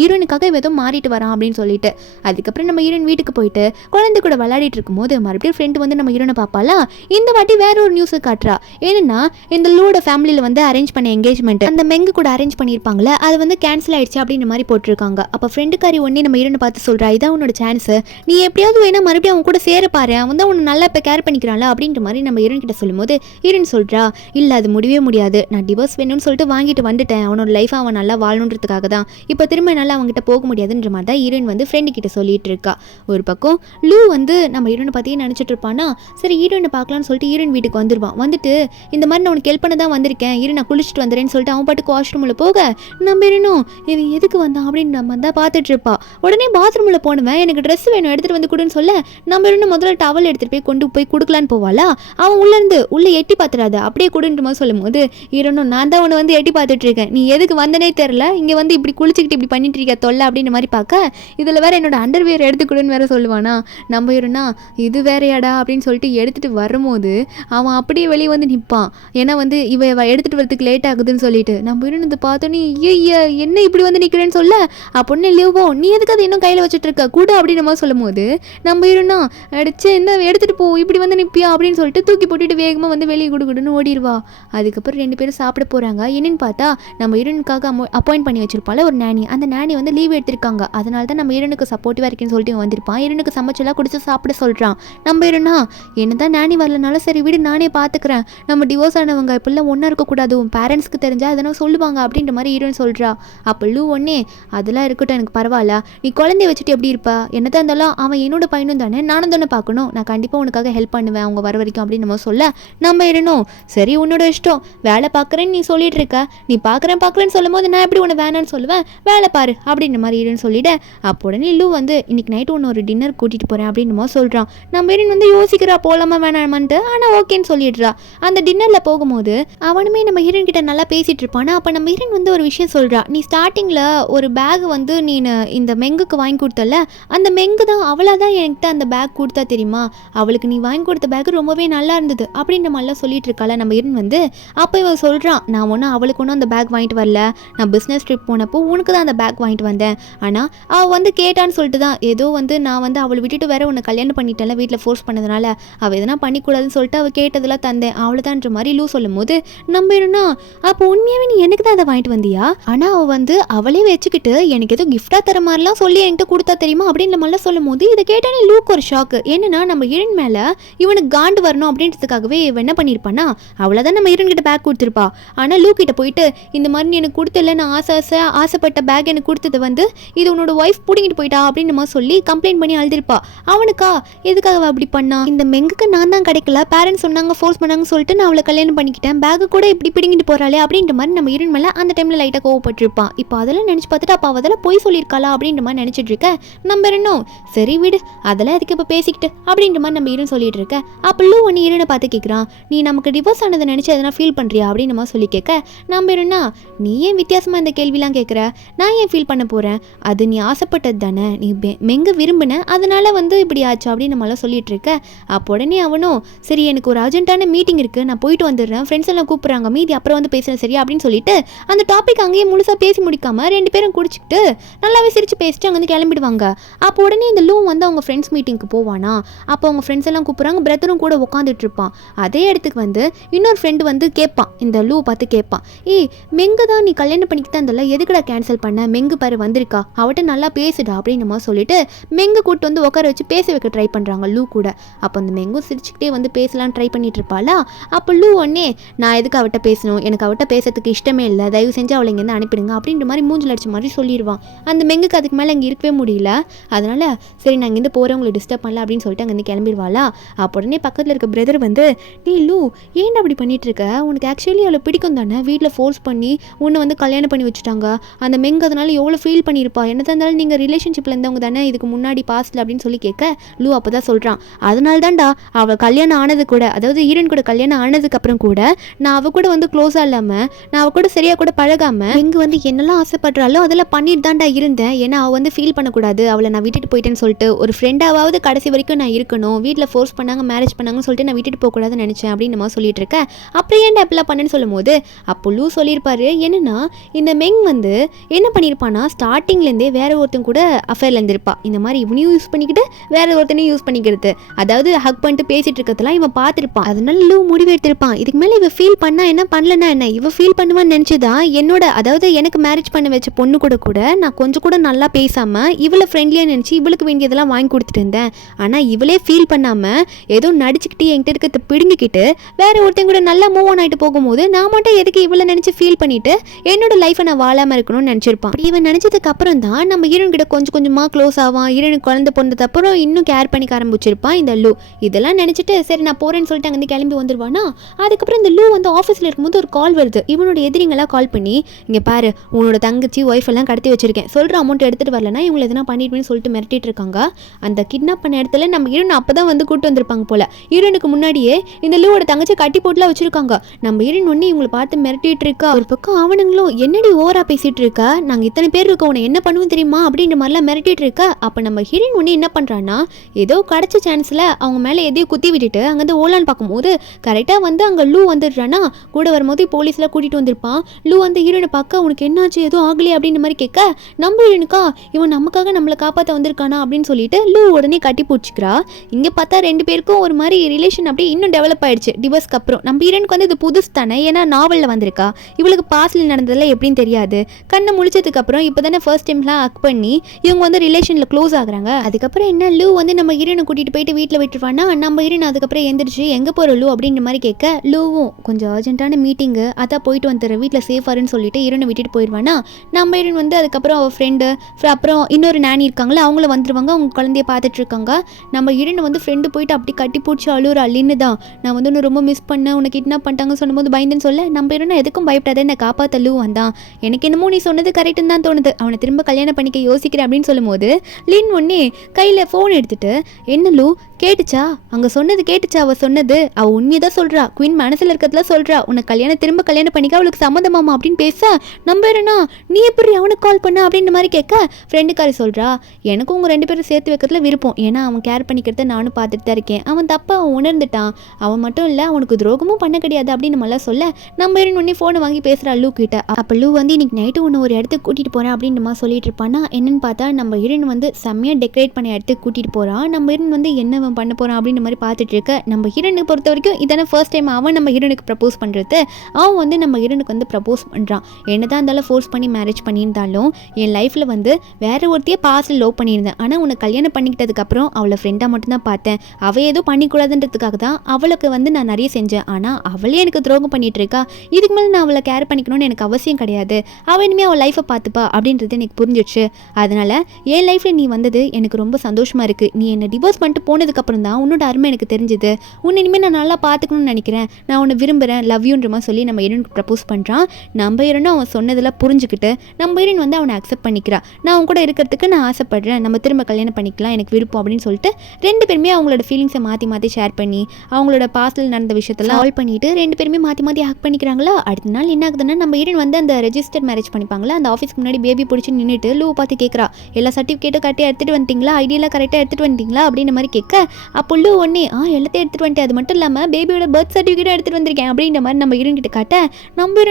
ஹீரோனுக்காக இவன் ஏதோ மாறிட்டு வரான் அப்படின்னு சொல்லிட்டு. அதுக்கப்புறம் நம்ம ஹீரோன் வீட்டுக்கு போயிட்டு குழந்தை கூட விளையாடிட்டு இருக்கும்போது மறுபடியும் ஃப்ரெண்டு வந்து நம்ம ஹீரோனை பார்ப்பாளா. இந்த வாட்டி வேற ஒரு நியூஸை காட்டுறா. ஏன்னா இந்த லூட ஃபேமிலியில் வந்து அரேஞ்ச் பண்ண என்கேஜ்மெண்ட் அந்த மெங்கு கூட அரேஞ்ச் பண்ணியிருப்பாங்களே அது வந்து கேன்சல் ஆயிடுச்சு அப்படின்ற மாதிரி போட்டிருக்காங்க. அப்போ ஃப்ரெண்டுக்காரி ஒன்னே நம்ம ஹீரோனை பார்த்து சொல்றா இதான் உன்னோட சான்ஸ், நீ எப்படியாவது வேணா மறுபடியும் அவங்க கூட சேர பாரு, அவன் தான் உன்னை நல்லா இப்போ கேர் பண்ணிக்கிறான்ல அப்படின்ற மாதிரி நம்ம ஹீரோன் கிட்ட சொல்லும்போது ஹீரோன் சொல்றா இல்லை அது முடியவே முடியாது, நான் டிவோர்ஸ் வேணும்னு சொல்லிட்டு வாங்கிட்டு வந்துட்டேன், அவனோட லைஃப் அவன் நல்லா வாழணுன்றதுக்காக தான், இப்போ திரும்ப நல்லா அவங்ககிட்ட போக முடியாதுன்ற மாதிரி தான் ஹீரோயின் வந்து ஃப்ரெண்டு கிட்ட சொல்லிட்டு இருக்கா. ஒரு பக்கம் லூ வந்து நம்ம ஹீரோனை பற்றியே நினச்சிட்டு இருப்பானா. சரி ஹீரோயினை பார்க்கலான்னு சொல்லிட்டு ஹீரோயின் வீட்டுக்கு வந்துடுவான். வந்துட்டு இந்த மாதிரி நான் உனக்கு ஹெல்ப் பண்ண தான் வந்திருக்கேன், இரு நான் குளிச்சுட்டு வந்துறேன்னு சொல்லிட்டு அவன் பாட்டுக்கு வாஷ்ரூமில் போக நம்ம ஹீரோனும் இவன் எதுக்கு வந்தான் அப்படின்னு நம்ம தான் பார்த்துட்டு இருப்பா. உடனே பாத்ரூமில் போனவன் எனக்கு ட்ரெஸ் வேணும் எடுத்துகிட்டு வந்து கொடுன்னு சொல்ல நம்ம ஹீரோனும் முதல்ல டவல் எடுத்துகிட்டு போய் கொடுக்கலான்னு போவாளா. அவன் உள்ளே எட்டி பார்த்துறாத அப்படியே கொடுன்ற மாதிரி சொல்லும் போது ஹீரோனும் நான் தான் உன்னை வந்து எட்டி பார்த்துட்டு இருக்கேன், நீ எதுக்கு வந்தனே தெரில, இங்கே வந்து இப்படி குளிச்சுக்கிட்டு இப்படி பண்ணிட்டு இருக்க தொல்லை அப்படின்ற மாதிரி பார்க்க இதில் வேற என்னோட அண்டர்வேர் எடுத்துக்கொடுன்னு வேற சொல்லுவானா. நம்ம ஹீரோனா இது வேறையாடா அப்படின்னு சொல்லிட்டு எடுத்துகிட்டு வரும்போது அவன் அப்படியே வெளியே வந்து நிற்பான். ஏன்னா வந்து இவ எடுத்துகிட்டு வரதுக்கு லேட் ஆகுதுன்னு சொல்லிட்டு நம்ம ஹீரோன் இதை பார்த்தோன்னே ஐயா என்ன இப்படி வந்து நிற்கிறேன்னு சொல்ல அப்படின்னு லீவோம் நீ எதுக்கு அதை இன்னும் கையில் வச்சுட்டு இருக்க கூட அப்படின்னு மாதிரி சொல்லும் போது நம்ம ஹீரோனா அடிச்சு என்ன எடுத்துகிட்டு போ இப்படி வந்து நிற்பியா அப்படின்னு சொல்லிட்டு தூக்கி போட்டுட்டு வேகமாக வந்து வெளியே கொடுக்குன்னு ஓடிடுவா. அதுக்கப்புறம் ரெண்டு பேரும் சாப்பிட போகிறாங்க. என்னன்னு பார்த்தா நம்ம ஹீரோனுக்காக அப்பாயிண்ட் பண்ணி வச்சிருப்பால ஒரு நானி, அந்த நானி வந்து லீவ் எடுத்திருக்காங்க. அதனால தான் நம்ம ஹீரோனுக்கு சப்போர்ட்டிவாக இருக்குன்னு சொல்லிட்டு வந்திருப்பான். ஹீரோனுக்கு சமைச்செல்லாம் குடிச்சு சாப்பிட சொல்கிறான். நம்ம ஹீரோனா என்னதான் நானி வரலனாலும் சரி வீடு நானே பார்த்துக்கிறேன், நம்ம டிவோர்ஸ் ஆனவங்க இப்பெல்லாம் ஒன்றா இருக்கக்கூடாது, உன் பேரண்ட்ஸ்க்கு தெரிஞ்சால் அதெல்லாம் சொல்லுவாங்க அப்படின்ற மாதிரி ஹீரோன் சொல்கிறா. அப்போ லூ ஒன்னே அதெல்லாம் இருக்கட்டும் எனக்கு பரவாயில்ல, நீ குழந்தைய வச்சுட்டு எப்படி இருப்பா, என்னதான் இருந்தாலும் அவன் என்னோட பையனும் தானே, நானும் தானே பார்க்கணும், நான் கண்டிப்பாக உனக்காக ஹெல்ப் பண்ணுவேன் அவங்க வர வரைக்கும் அப்படின்னு நம்ம சொல்ல நம்ம ஹீரோனும் சரி உன்னோட இஷ்டம், வேலை பார்க்குறேன்னு நீ சொல்லிட்டு இருக்க, நீ பார்க்குறேன்னு சொல்லும் போது நான் எப்படி உன்னை வேணான்னு சொல்லுவேன், வேலை பாரு அப்படின்ற மாதிரி ஹீரோன்னு சொல்லிவிட அப்போ உடனே லூ வந்து இன்னைக்கு நைட்டு ஒன்று ஒரு டின்னர் கூட்டிகிட்டு போகிறேன் அப்படின்னு சொல்கிறான். நம்ம ஹீரோன் வந்து யோசிக்கிறா போகலாமா வேணாமான்ட்டு, ஆனால் ஓகேன்னு சொல்லிடுறா. அந்த டின்னரில் போகும்போது அவனுமே நம்ம ஹீரோன் கிட்ட நல்லா பேசிகிட்டு இருப்பானா. அப்போ நம்ம ஹீரோன் வந்து ஒரு விஷயம் சொல்கிறா, நீ ஸ்டார்டிங்கில் ஒரு பேக் வந்து நீ இந்த மெங்குக்கு வாங்கி கொடுத்தல, அந்த மெங்கு தான் அவளாக தான் என்கிட்ட அந்த பேக் கொடுத்தா தெரியுமா, அவளுக்கு நீ வாங்கி கொடுத்த பேக் ரொம்பவே நல்லா இருந்தது அப்படின்ற மாதிரிலாம் சொல்லிட்டு இருக்காள நம்ம ஹீரோன் வந்து. அப்போ இவன் சொல்கிறான் நான் ஒன்றும் அவளுக்கு ஒன்றும் அந்த பேக் வாங்கிட்டு வரல, நான் பிஸ்னஸ் ட்ரிப் போனப்போ உனக்கு தான் அந்த பேக் வாங்கிட்டு வந்தேன், ஆனால் அவள் வந்து கேட்டான்னு சொல்லிட்டு தான் ஏதோ வந்து நான் வந்து அவளை விட்டுட்டு வேற உன்னை கல்யாணம் பண்ணிட்டேன்ல வீட்டில் ஃபோர்ஸ் பண்ணதுனால அவள் எதனா பண்ணிக்கூடாதுன்னு சொல்லிட்டு அவள் கேட்டதெல்லாம் தந்தேன் அவ்வளோதான்ற மாதிரி லூ சொல்லும் போது நம்ம ஹீரோனா அப்போ உண்மையாகவே நீ எனக்கு தான் அதை வாங்கிட்டு வந்தியா, ஆனால் அவள் வந்து அவளே வச்சுக்கிட்டு எனக்கு ஏதோ கிஃப்டாக தர மாதிரிலாம் சொல்லி என்கிட்ட கொடுத்தா தெரியுமா அப்படின்ற மாதிரிலாம் சொல்லும் போது இதை கேட்டானே லூக்கு ஒரு ஷாக்கு. என்னன்னா நம்ம ஹீரோன் மேலே இவனுக்கு காண்டு வரணும் அப்படின்றதுக்காகவே இவன் என்ன பண்ணியிருப்பானா அவ்வளோதான் நம்ம ஹீரோன் கிட்ட பேக் கொடுத்துருப்பா. ஆனால் லூ கிட்ட போயிட்டு இந்த மாதிரி நீ எனக்கு கொடுத்தல, நான் ஆசைப்பட்ட பேக் எனக்கு கொடுத்தது வந்து இது உன்னோட ஒய்ஃப் பிடிங்கிட்டு போயிட்டா அப்படின்னு மாதிரி சொல்லி கம்ப்ளைண்ட் பண்ணி அழுதிருப்பா. அவனுக்கா எதுக்காக அப்படி பண்ணா, இந்த மெங்குக்கு நான் தான் கிடைக்கல, பேரண்ட்ஸ் சொன்னாங்க ஃபோர்ஸ் பண்ணாங்கன்னு சொல்லிட்டு நான் அவளை கல்யாணம் பண்ணிக்கிட்டேன், பேக்கு கூட இப்படி பிடிங்கிட்டு போறாளே அப்படின்ற மாதிரி நம்ம ஹீரோன் மேலே அந்த டைம்ல லைட்டாக கோவப்பட்டிருப்பான். இப்போ அதெல்லாம் நினச்சி பார்த்துட்டு அப்போ அதெல்லாம் போய் சொல்லியிருக்காளா அப்படின்ற மாதிரி நினச்சிட்டு இருக்க நம்ம இன்னும் சரி விடு அதெல்லாம் அதுக்கு இப்போ பேசிக்கிட்டு அப்படின்ற மாதிரி நம்ம ஹீரோன் சொல்லிட்டு இருக்க. அப்போ லூ ஒன்று ஹீரோனை பார்த்து கேட்குறான், நீ நமக்கு டிவோர்ஸ் ஆனதை நினச்சி எதனா ஃபீல் பண்ணுறியா அப்படின்னு நம்ம சொல்லி கேட்க நம்ம ஹீரோனா நீ ஏன் வித்தியாசமாக இந்த கேள்விலாம் கேட்குற, நான் ஏன் ஃபீல் பண்ண போகிறேன், அது நீ ஆசைப்பட்டது தானே, நீ மெங்க விரும்பின அதனால வந்து இப்படி ஆச்சு அப்படின்னு நம்மளாம் சொல்லிட்டு இருக்க. அப்போ உடனே அவனும் சரி எனக்கு ஒரு அர்ஜென்ட்டான மீட்டிங் இருக்குது நான் போயிட்டு வந்துடுறேன், ஃப்ரெண்ட்ஸ் எல்லாம் கூப்பிட்றாங்க மீதி அப்புறம் வந்து பேசுகிறேன் சரியா அப்படின்னு சொல்லிட்டு அந்த டாபிக் அங்கேயே முழுசாக பேசி முடிக்காம ரெண்டு பேரும் குடிச்சிக்கிட்டு நல்லாவே சிரிச்சு பேசிட்டு அங்கே வந்து கிளம்பிடுவாங்க. அப்போ உடனே இந்த லூ வந்து அவங்க ஃப்ரெண்ட்ஸ் மீட்டிங்க்கு போவானா. அப்போ அவங்க ஃப்ரெண்ட்ஸ் எல்லாம் கூப்பிட்றாங்க, பிரதரும் கூட உட்காந்துட்டு இருப்பான். அதே இடத்துக்கு வந்து இன்னொரு ஃப்ரெண்டு வந்து கேட்பான், இந்த லூ பார்த்து கேட்பான், ஏய் மெங்கு தான் நீ கல்யாணம் பண்ணிக்கிட்டு இருந்தல எதுக்குடா கேன்சல் பண்ண, மெங்கு பாரு வந்திருக்கா அவட்ட நல்லா பேசுடா அப்படின்னு சொல்லிட்டு மெங்கு கூட்டு வந்து உட்கார வச்சு பேச வைக்க ட்ரை பண்ணுறாங்க லூ கூட. அப்போ அந்த மெங்கும் சிரிச்சுக்கிட்டே வந்து பேசலான்னு ட்ரை பண்ணிட்டு இருப்பாளா. அப்போ லூ ஒன்னே நான் எதுக்கு அவட்ட பேசணும், எனக்கு அவட்ட பேசுறதுக்கு இஷ்டமே இல்லை, தயவு செஞ்சு அவளை இங்கேருந்து அனுப்பிடுங்க அப்படின்ற மாதிரி மூஞ்சில் அடிச்ச மாதிரி சொல்லிடுவான். அந்த மெங்குக்கு அதுக்கு மேலே இங்கே இருக்கவே முடியல. அதனால சரி நான் இங்கேருந்து போகிறவங்களை டிஸ்டர்ப் பண்ணல அப்படின்னு சொல்லிட்டு அங்கேருந்து கிளம்பிடுவாளா. அப்போ உடனே பக்கத்தில் இருக்க பிரதர் வந்து நீ லூ ஏன் அப்படி பண்ணிட்டு இருக்க, உனக்கு ஆக்சுவலி ஆக்சுவலி அவளை பிடிக்கும் தானே, வீட்டில் ஃபோர்ஸ் பண்ணி உன்னை வந்து கல்யாணம் பண்ணி வச்சுட்டாங்க. அந்த மெங் அதனால எவ்வளோ ஃபீல் பண்ணியிருப்பா. என்ன இருந்தாலும் நீங்கள் ரிலேஷன்ஷிப்பில் இருந்தவங்க தானே இதுக்கு முன்னாடி பாஸ்டில் அப்படின்னு சொல்லி கேட்க லூ அப்போ தான் சொல்கிறான், அதனால தான்டா அவள் கல்யாணம் ஆனது கூட, அதாவது ஈரன் கூட கல்யாணம் ஆனதுக்கப்புறம் கூட நான் அவள் கூட வந்து க்ளோஸாக இல்லாமல் நான் அவள் கூட சரியாக கூட பழகாமல் எங்கே வந்து என்னெல்லாம் ஆசைப்படுறாலோ அதெல்லாம் பண்ணிட்டு தான்டா இருந்தேன். ஏன்னா அவள் வந்து ஃபீல் பண்ணக்கூடாது, அவளை நான் விட்டுட்டு போயிட்டேன்னு சொல்லிட்டு ஒரு ஃப்ரெண்டாவது கடைசி வரைக்கும் நான் இருக்கணும், வீட்டில் ஃபோர்ஸ் பண்ணாங்க மேரேஜ் பண்ணாங்கன்னு சொல்லிட்டு நான் விட்டுட்டு போகக்கூடாதுன்னு நினச்சேன் அப்படின்னு நம்ம சொல்லிட்டு இருக்கேன். அப்புறம் ஏன்டா அப்படிலாம் பண்ணேன்னு சொல்லும் போது அப்போ லூ சொல்லியிருப்பாரு, என்னன்னா இந்த மெங் வந்து என்ன பண்ணியிருப்பானா ஸ்டார்டிங்லேருந்தே வேற ஒருத்தன் கூட அஃபேர்ல இருந்திருப்பா. இந்த மாதிரி இவனையும் யூஸ் பண்ணிக்கிட்டு வேற ஒருத்தனையும் யூஸ் பண்ணிக்கிறது, அதாவது ஹக் பண்ணிட்டு பேசிட்டு இருக்கிறதுலாம் இவன் பார்த்துருப்பான். அதனால லூ முடிவு எடுத்திருப்பான், இதுக்கு மேலே இவ ஃபீல் பண்ணா என்ன பண்ணலன்னா என்ன, இவ ஃபீல் பண்ணுவான்னு நினச்சிதான் என்னோட, அதாவது எனக்கு மேரேஜ் பண்ண வச்ச பொண்ணு கூட நான் கொஞ்சம் கூட நல்லா பேசாம இவளை ஃப்ரெண்ட்லியாக நினச்சி இவளுக்கு வேண்டியதெல்லாம் வாங்கி கொடுத்துட்டு இருந்தேன். ஆனால் இவளே ஃபீல் பண்ணாமல் ஏதோ நடிச்சுக்கிட்டு என்கிட்ட இருக்கிறத பிடுங்கிக்கிட்டு வேற ஒருத்தங்க கூட நல்லா மூவ் ஆன் ஆகிட்டு போகும்போது நான் மட்டும் எதுக்கு இவளை நினச்சி ஃபீல் பண்ணிட்டு என்னோட லைஃப்பை நான் வாழாமல் இருக்கணும்னு நினச்சிருப்பான். இவன் நினச்சதுக்கு அப்புறம் தான் நம்ம ஹீரோன் கிட்ட கொஞ்சம் கொஞ்சமாக க்ளோஸ் ஆவான். ஹீரோனுக்கு குழந்தை பிறந்தது அப்புறம் இன்னும் கேர் பண்ணிக்க ஆரம்பிச்சிருப்பான் இந்த லூ. இதெல்லாம் நினச்சிட்டு சரி நான் போகிறேன்னு சொல்லிட்டு அங்கேருந்து கிளம்பி வந்துடுவானா. அதுக்கப்புறம் இந்த லூ வந்து ஆஃபீஸில் இருக்கும்போது ஒரு கால் வருது. இவனோட எதிரிங்கெல்லாம் கால் பண்ணி, இங்கே பாரு உன்னோட தங்கச்சி ஒய்ஃப் எல்லாம் கடத்தி வச்சிருக்கேன், சொல்கிற அமௌண்ட் எடுத்துகிட்டு வரலன்னா இவங்களை எதனா பண்ணிடுவேன்னு சொல்லிட்டு மிரட்டிட்டு இருக்காங்க. அந்த கிட்னாப் பண்ண இடத்துல நம்ம ஹீரோன் அப்போ தான் வந்து கூட்டு வந்திருப்பாங்க போல. ஹீரோனுக்கு முன்னாடியே இந்த லூவோட தங்கச்சி கட்டி போட்டுலாம் வச்சிருக்காங்க. நம்ம ஹீரோன் ஒன்று இவங்களை பார்த்து மிரட்டிட்டு இருக்கா. ஒரு பக்கம் அவனுங்களும் என்னடி ஓவரா பேசிட்டு இருக்கா, நாங்கள் இத்தனை பேர் இருக்கோம் உன்னை என்ன பண்ணுவோம் தெரியுமா அப்படின்ற மாதிரிலாம் மிரட்டிட்டு இருக்கா. அப்போ நம்ம ஹீரோன் ஒன்று என்ன பண்ணுறான்னா, ஏதோ கிடைச்ச சான்ஸில் அவங்க மேலே எதையோ குத்தி விட்டுட்டு அங்கேருந்து ஓலான்னு பார்க்கும்போது கரெக்டாக வந்து அங்கே லூ வந்துடுறானா. கூட வரும்போது போலீஸ்லாம் கூட்டிகிட்டு வந்திருப்பான். லூ வந்து ஹீரோனை பார்க்க உனக்கு என்னாச்சு எதுவும் ஆகலையே அப்படின்ற மாதிரி கேட்க, நம்ம ஹீரோனுக்கா இவன் நமக்காக நம்மளை காப்பாற்ற வந்திருக்கானா அப்படின்னு சொல்லிட்டு லூ உடனே கட்டி பிடிச்சிக்கிறா. இங்கே பார்த்தா ரெண்டு பேருக்கும் ஒரு மாதிரி ரிலேஷன் அப்படியே இன்னும் டெவலப் ஆயிடுச்சு டிவோர்ஸ்க்கு அப்புறம். நம்ம ஹீரோனுக்கு வந்து இது புதுசு தானே, ஏன்னா நாவலில் வந்திருக்கா, இவளுக்கு பாஸ்டில் நடந்ததெல்லாம் எப்படின்னு தெரியாது. கண்ணை முழிச்சதுக்கு அப்புறம் இப்போ தானே ஃபர்ஸ்ட் டைம்லாம் ஹக் பண்ணி இவங்க வந்து ரிலேஷனில் க்ளோஸ் ஆகுறாங்க. அதுக்கப்புறம் என்ன லூ வந்து நம்ம ஹீரோனை கூட்டிகிட்டு போயிட்டு வீட்டில் விட்டுருவானா. நம்ம ஹீரோன் அதுக்கப்புறம் எந்திரிச்சு எங்கே போகிற லூ அப்படின்ற மாதிரி கேட்க, லூவும் கொஞ்சம் அர்ஜென்ட்டான மீட்டிங்கு அதான் போயிட்டு வந்துடுற, வீட்டில் சேஃபாருன்னு சொல்லிட்டு ஹீரோனை விட்டுட்டு போயிடுவானா. நம்ம ஹீரோன் வந்து அதுக்கப்புறம் அவள் ஃப்ரெண்டு அப்புறம் இன்னொரு நானி இருக்காங்களா அவங்கள வந்துருவாங்க, அவங்க குழந்தைய பார்த்துட்டு இருக்காங்க. நம்ம ஹீரோனை வந்து ஃப்ரெண்டு போயிட்டு அப்படி கட்டி பிடிச்சி அழுவுற அள்ளின்னு தான், நான் வந்து ஒன்று ரொம்ப மிஸ் பண்ணேன், உனக்கு கிட்னாப் பண்ணிட்டாங்கன்னு சொல்லும்போது பயந்துன்னு சொல்ல, நம்ம ஹீரோனை எதுக்கும் பயப்படாத என்னை காப்பாற்ற லூ வந்தான், எனக்கு என்னமோ நீ சொன்னது கரெக்டுன்னு தான் தோணுது, அவனை திரும்ப கல்யாணம் பண்ணிக்க யோசிக்கிறேன் அப்படின்னு சொல்லும்போது லின் ஒன்னே கையில் ஃபோன் எடுத்துட்டு, என்ன லூ கேட்டுச்சா, அங்கே சொன்னது கேட்டுச்சா, அவள் சொன்னது அவள் உண்மையை தான் சொல்கிறா, குயின் மனசில் இருக்கிறதுலாம் சொல்கிறா, உன்னை திரும்ப கல்யாணம் பண்ணிக்க அவளுக்கு சம்மந்தமாமா அப்படின்னு பேச, நம்புறேன்னா நீ எப்படி அவனுக்கு கால் பண்ண அப்படின்ற மாதிரி கேட்க, ஃப்ரெண்டுக்காரி சொல்கிறா, எனக்கும் உங்கள் ரெண்டு பேரும் சேர்த்து வைக்கிறதுல விருப்பம், ஏன்னா அவன் கேர் பண்ணிக்கிறத நானும் பார்த்துட்டு தான் இருக்கேன், அவன் தப்பா அவன் உணர்ந்துட்டான், அவன் மட்டும் இல்லை அவனுக்கு துரோகமும் பண்ண கிடையாது அப்படின்னு நம்மளாம் சொல்ல, நம்ம உடனே ஃபோனை வாங்கி பேசுகிறா லூ கிட்ட. அப்போ லூ வந்து இன்னைக்கு நைட்டு ஒன்று ஒரு இடத்துக்கு கூட்டிகிட்டு போகிறேன் அப்படின்னு நம்ம சொல்லிட்டு இருப்பானா. என்னன்னு பார்த்தா நம்ம ஹீரோன் வந்து செம்மையாக டெக்கரேட் பண்ண இடத்துக்கு கூட்டிகிட்டு போகிறான். நம்ம ஹீரோன் வந்து என்ன பண்ண போகிறான் அப்படின்ற மாதிரி பார்த்துட்டு இருக்க, நம்ம ஹீரோனுக்கு பொறுத்த வரைக்கும் இதான ஃபர்ஸ்ட் டைம் அவன் நம்ம ஹீரோனுக்கு ப்ரப்போஸ் பண்ணுறது. அவன் வந்து நம்ம ஹீரோனுக்கு வந்து ப்ரப்போஸ் பண்ணுறான். என்னதான் இருந்தாலும் ஃபோர்ஸ் பண்ணி மேரேஜ் பண்ணியிருந்தாலும் என் லைஃப்பில் வந்து வேற ஒருத்தையே பாஸ்டில் லவ் பண்ணியிருந்தேன், ஆனால் உன்னை கல்யாணம் பண்ணிக்கிட்டதுக்கப்புறம் அவளை ஃப்ரெண்டாக மட்டும்தான் பார்த்தேன், அவள் ஏதோ பண்ணிக்கூடாதுன்றதுக்காக தான் அவளுக்கு வந்து நான் நிறைய செஞ்சேன், ஆனால் அவளே எனக்கு துரோகம் பண்ணிட்டு இருக்கா, இதுக்கு மேலே நான் அவளை கேர் பண்ணிக்கணும்னு எனக்கு அவசியம் கிடையாது, அவள் இனிமேல் அவள் லைஃப்பை பார்த்துப்பா அப்படின்றது எனக்கு புரிஞ்சிடுச்சு, அதனால் என் லைஃப்பில் நீ வந்தது எனக்கு ரொம்ப சந்தோஷமாக இருக்குது, நீ என்னை டிவோர்ஸ் பண்ணிட்டு போனதுக்கப்புறம் தான் உன்னோட அருமை எனக்கு தெரிஞ்சுது, உன்னை இனிமேல் நான் நல்லா பார்த்துக்கணும்னு நினைக்கிறேன், நான் உன்னை விரும்புகிறேன், லவ் யூன்ற மாதிரி சொல்லி நம்ம ஹீரோனுக்கு ப்ரப்போஸ் பண்ணுறான். நம்ம ஹீரோனும் அவன் சொன்னதெல்லாம் புரிஞ்சுக்கிட்டு நம்ம ஹீரோன் வந்து அவனை அக்செப்ட் பண்ணிக்கிறா. நான் அவன் கூட இருக்கிறதுக்கு நான் ஆசைப்படுறேன், நம்ம திரும்ப கல்யாணம் பண்ணிக்கலாம், எனக்கு விருப்பம் அப்படின்னு சொல்லிட்டு ரெண்டு பேருமே அவங்களோட ஃபீலிங்ஸை மாற்றி ஷேர் பண்ணி அவங்களோட பாஸ்டில் நடந்த விஷயத்தெல்லாம் சால்வ் பண்ணிட்டு ரெண்டு பேருமே மாற்றி ஹக் பண்ணிக்கிறாங்களா. அடுத்த நாள் என்ன ஆகுதுன்னா நம்ம ஹீரோன் வந்து அந்த ரெஜிஸ்டர் மேரேஜ் பண்ணிப்பாங்களா, அந்த ஆஃபீஸ்க்கு முன்னாடி பேபி பிடிச்சி நின்றுட்டு லூ பார்த்து கேட்குறா, எல்லா சர்டிஃபிகேட்டும் கட்டி எடுத்துகிட்டு வந்துட்டீங்களா, ஐடியெல்லாம் கரெக்டாக எடுத்துகிட்டு வந்துட்டீங்களா அப்படின்ற மாதிரி கேட்க, அப்போ லூ ஒன்னே எல்லாத்தையும் எடுத்துகிட்டு வந்துட்டு, அது மட்டும் இல்லாமல் பேபியோட பர்த் சர்டிஃபிகேட் எடுத்துகிட்டு வந்திருக்கேன் அப்படின்ற மாதிரி நம்ம ஹீரோன் கிட்ட காட்ட, நம்ம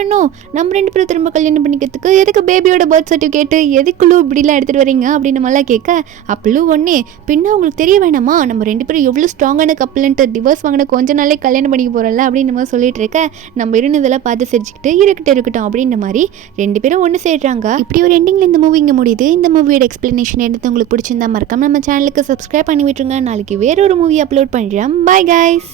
ரெண்டு பேரும் திரும்ப கல்யாணம் பண்ணிக்கிறதுக்கு எதுக்கு பேபியோட பர்த் சர்டிஃபிகேட், எதுக்கு லூ இப்படிலாம் எடுத்துகிட்டு வரீங்க அப்படின்னு மாதிரிலாம் கேட்க, அப்போ லூ ஒன்னே பின்னா உங்களுக்கு தெரிய வேணாமா, நம்ம ரெண்டு பேரும் எவ்வளோ ஸ்ட்ராங்கான கப்பல்ன்ட்டு, டிவோர்ஸ் வாங்கின கொஞ்ச நாளே கல்யாணம் பண்ணிக்க போகிறோம்ல அப்படின்னு மாதிரி சொல்லிட்டு இருக்க, நம்ம இதெல்லாம் பார்த்து சிரிச்சுக்கிட்டு இருக்கட்டும் அப்படின்ற மாதிரி ரெண்டு பேரும் ஒன்று சேர்றாங்க. இப்படி ஒரு எண்டிங்கில் இந்த மூவி இங்கே முடியுது. இந்த மூவியோட எக்ஸ்பிளனேஷன் எடுத்து உங்களுக்கு பிடிச்சிருந்தா மறக்காம நம்ம சேனலுக்கு சப்ஸ்கிரைப் பண்ணி விட்டுருங்க. நாளைக்கு வேற ஒரு மூவி அப்லோட் பண்ணுறேன். Bye guys.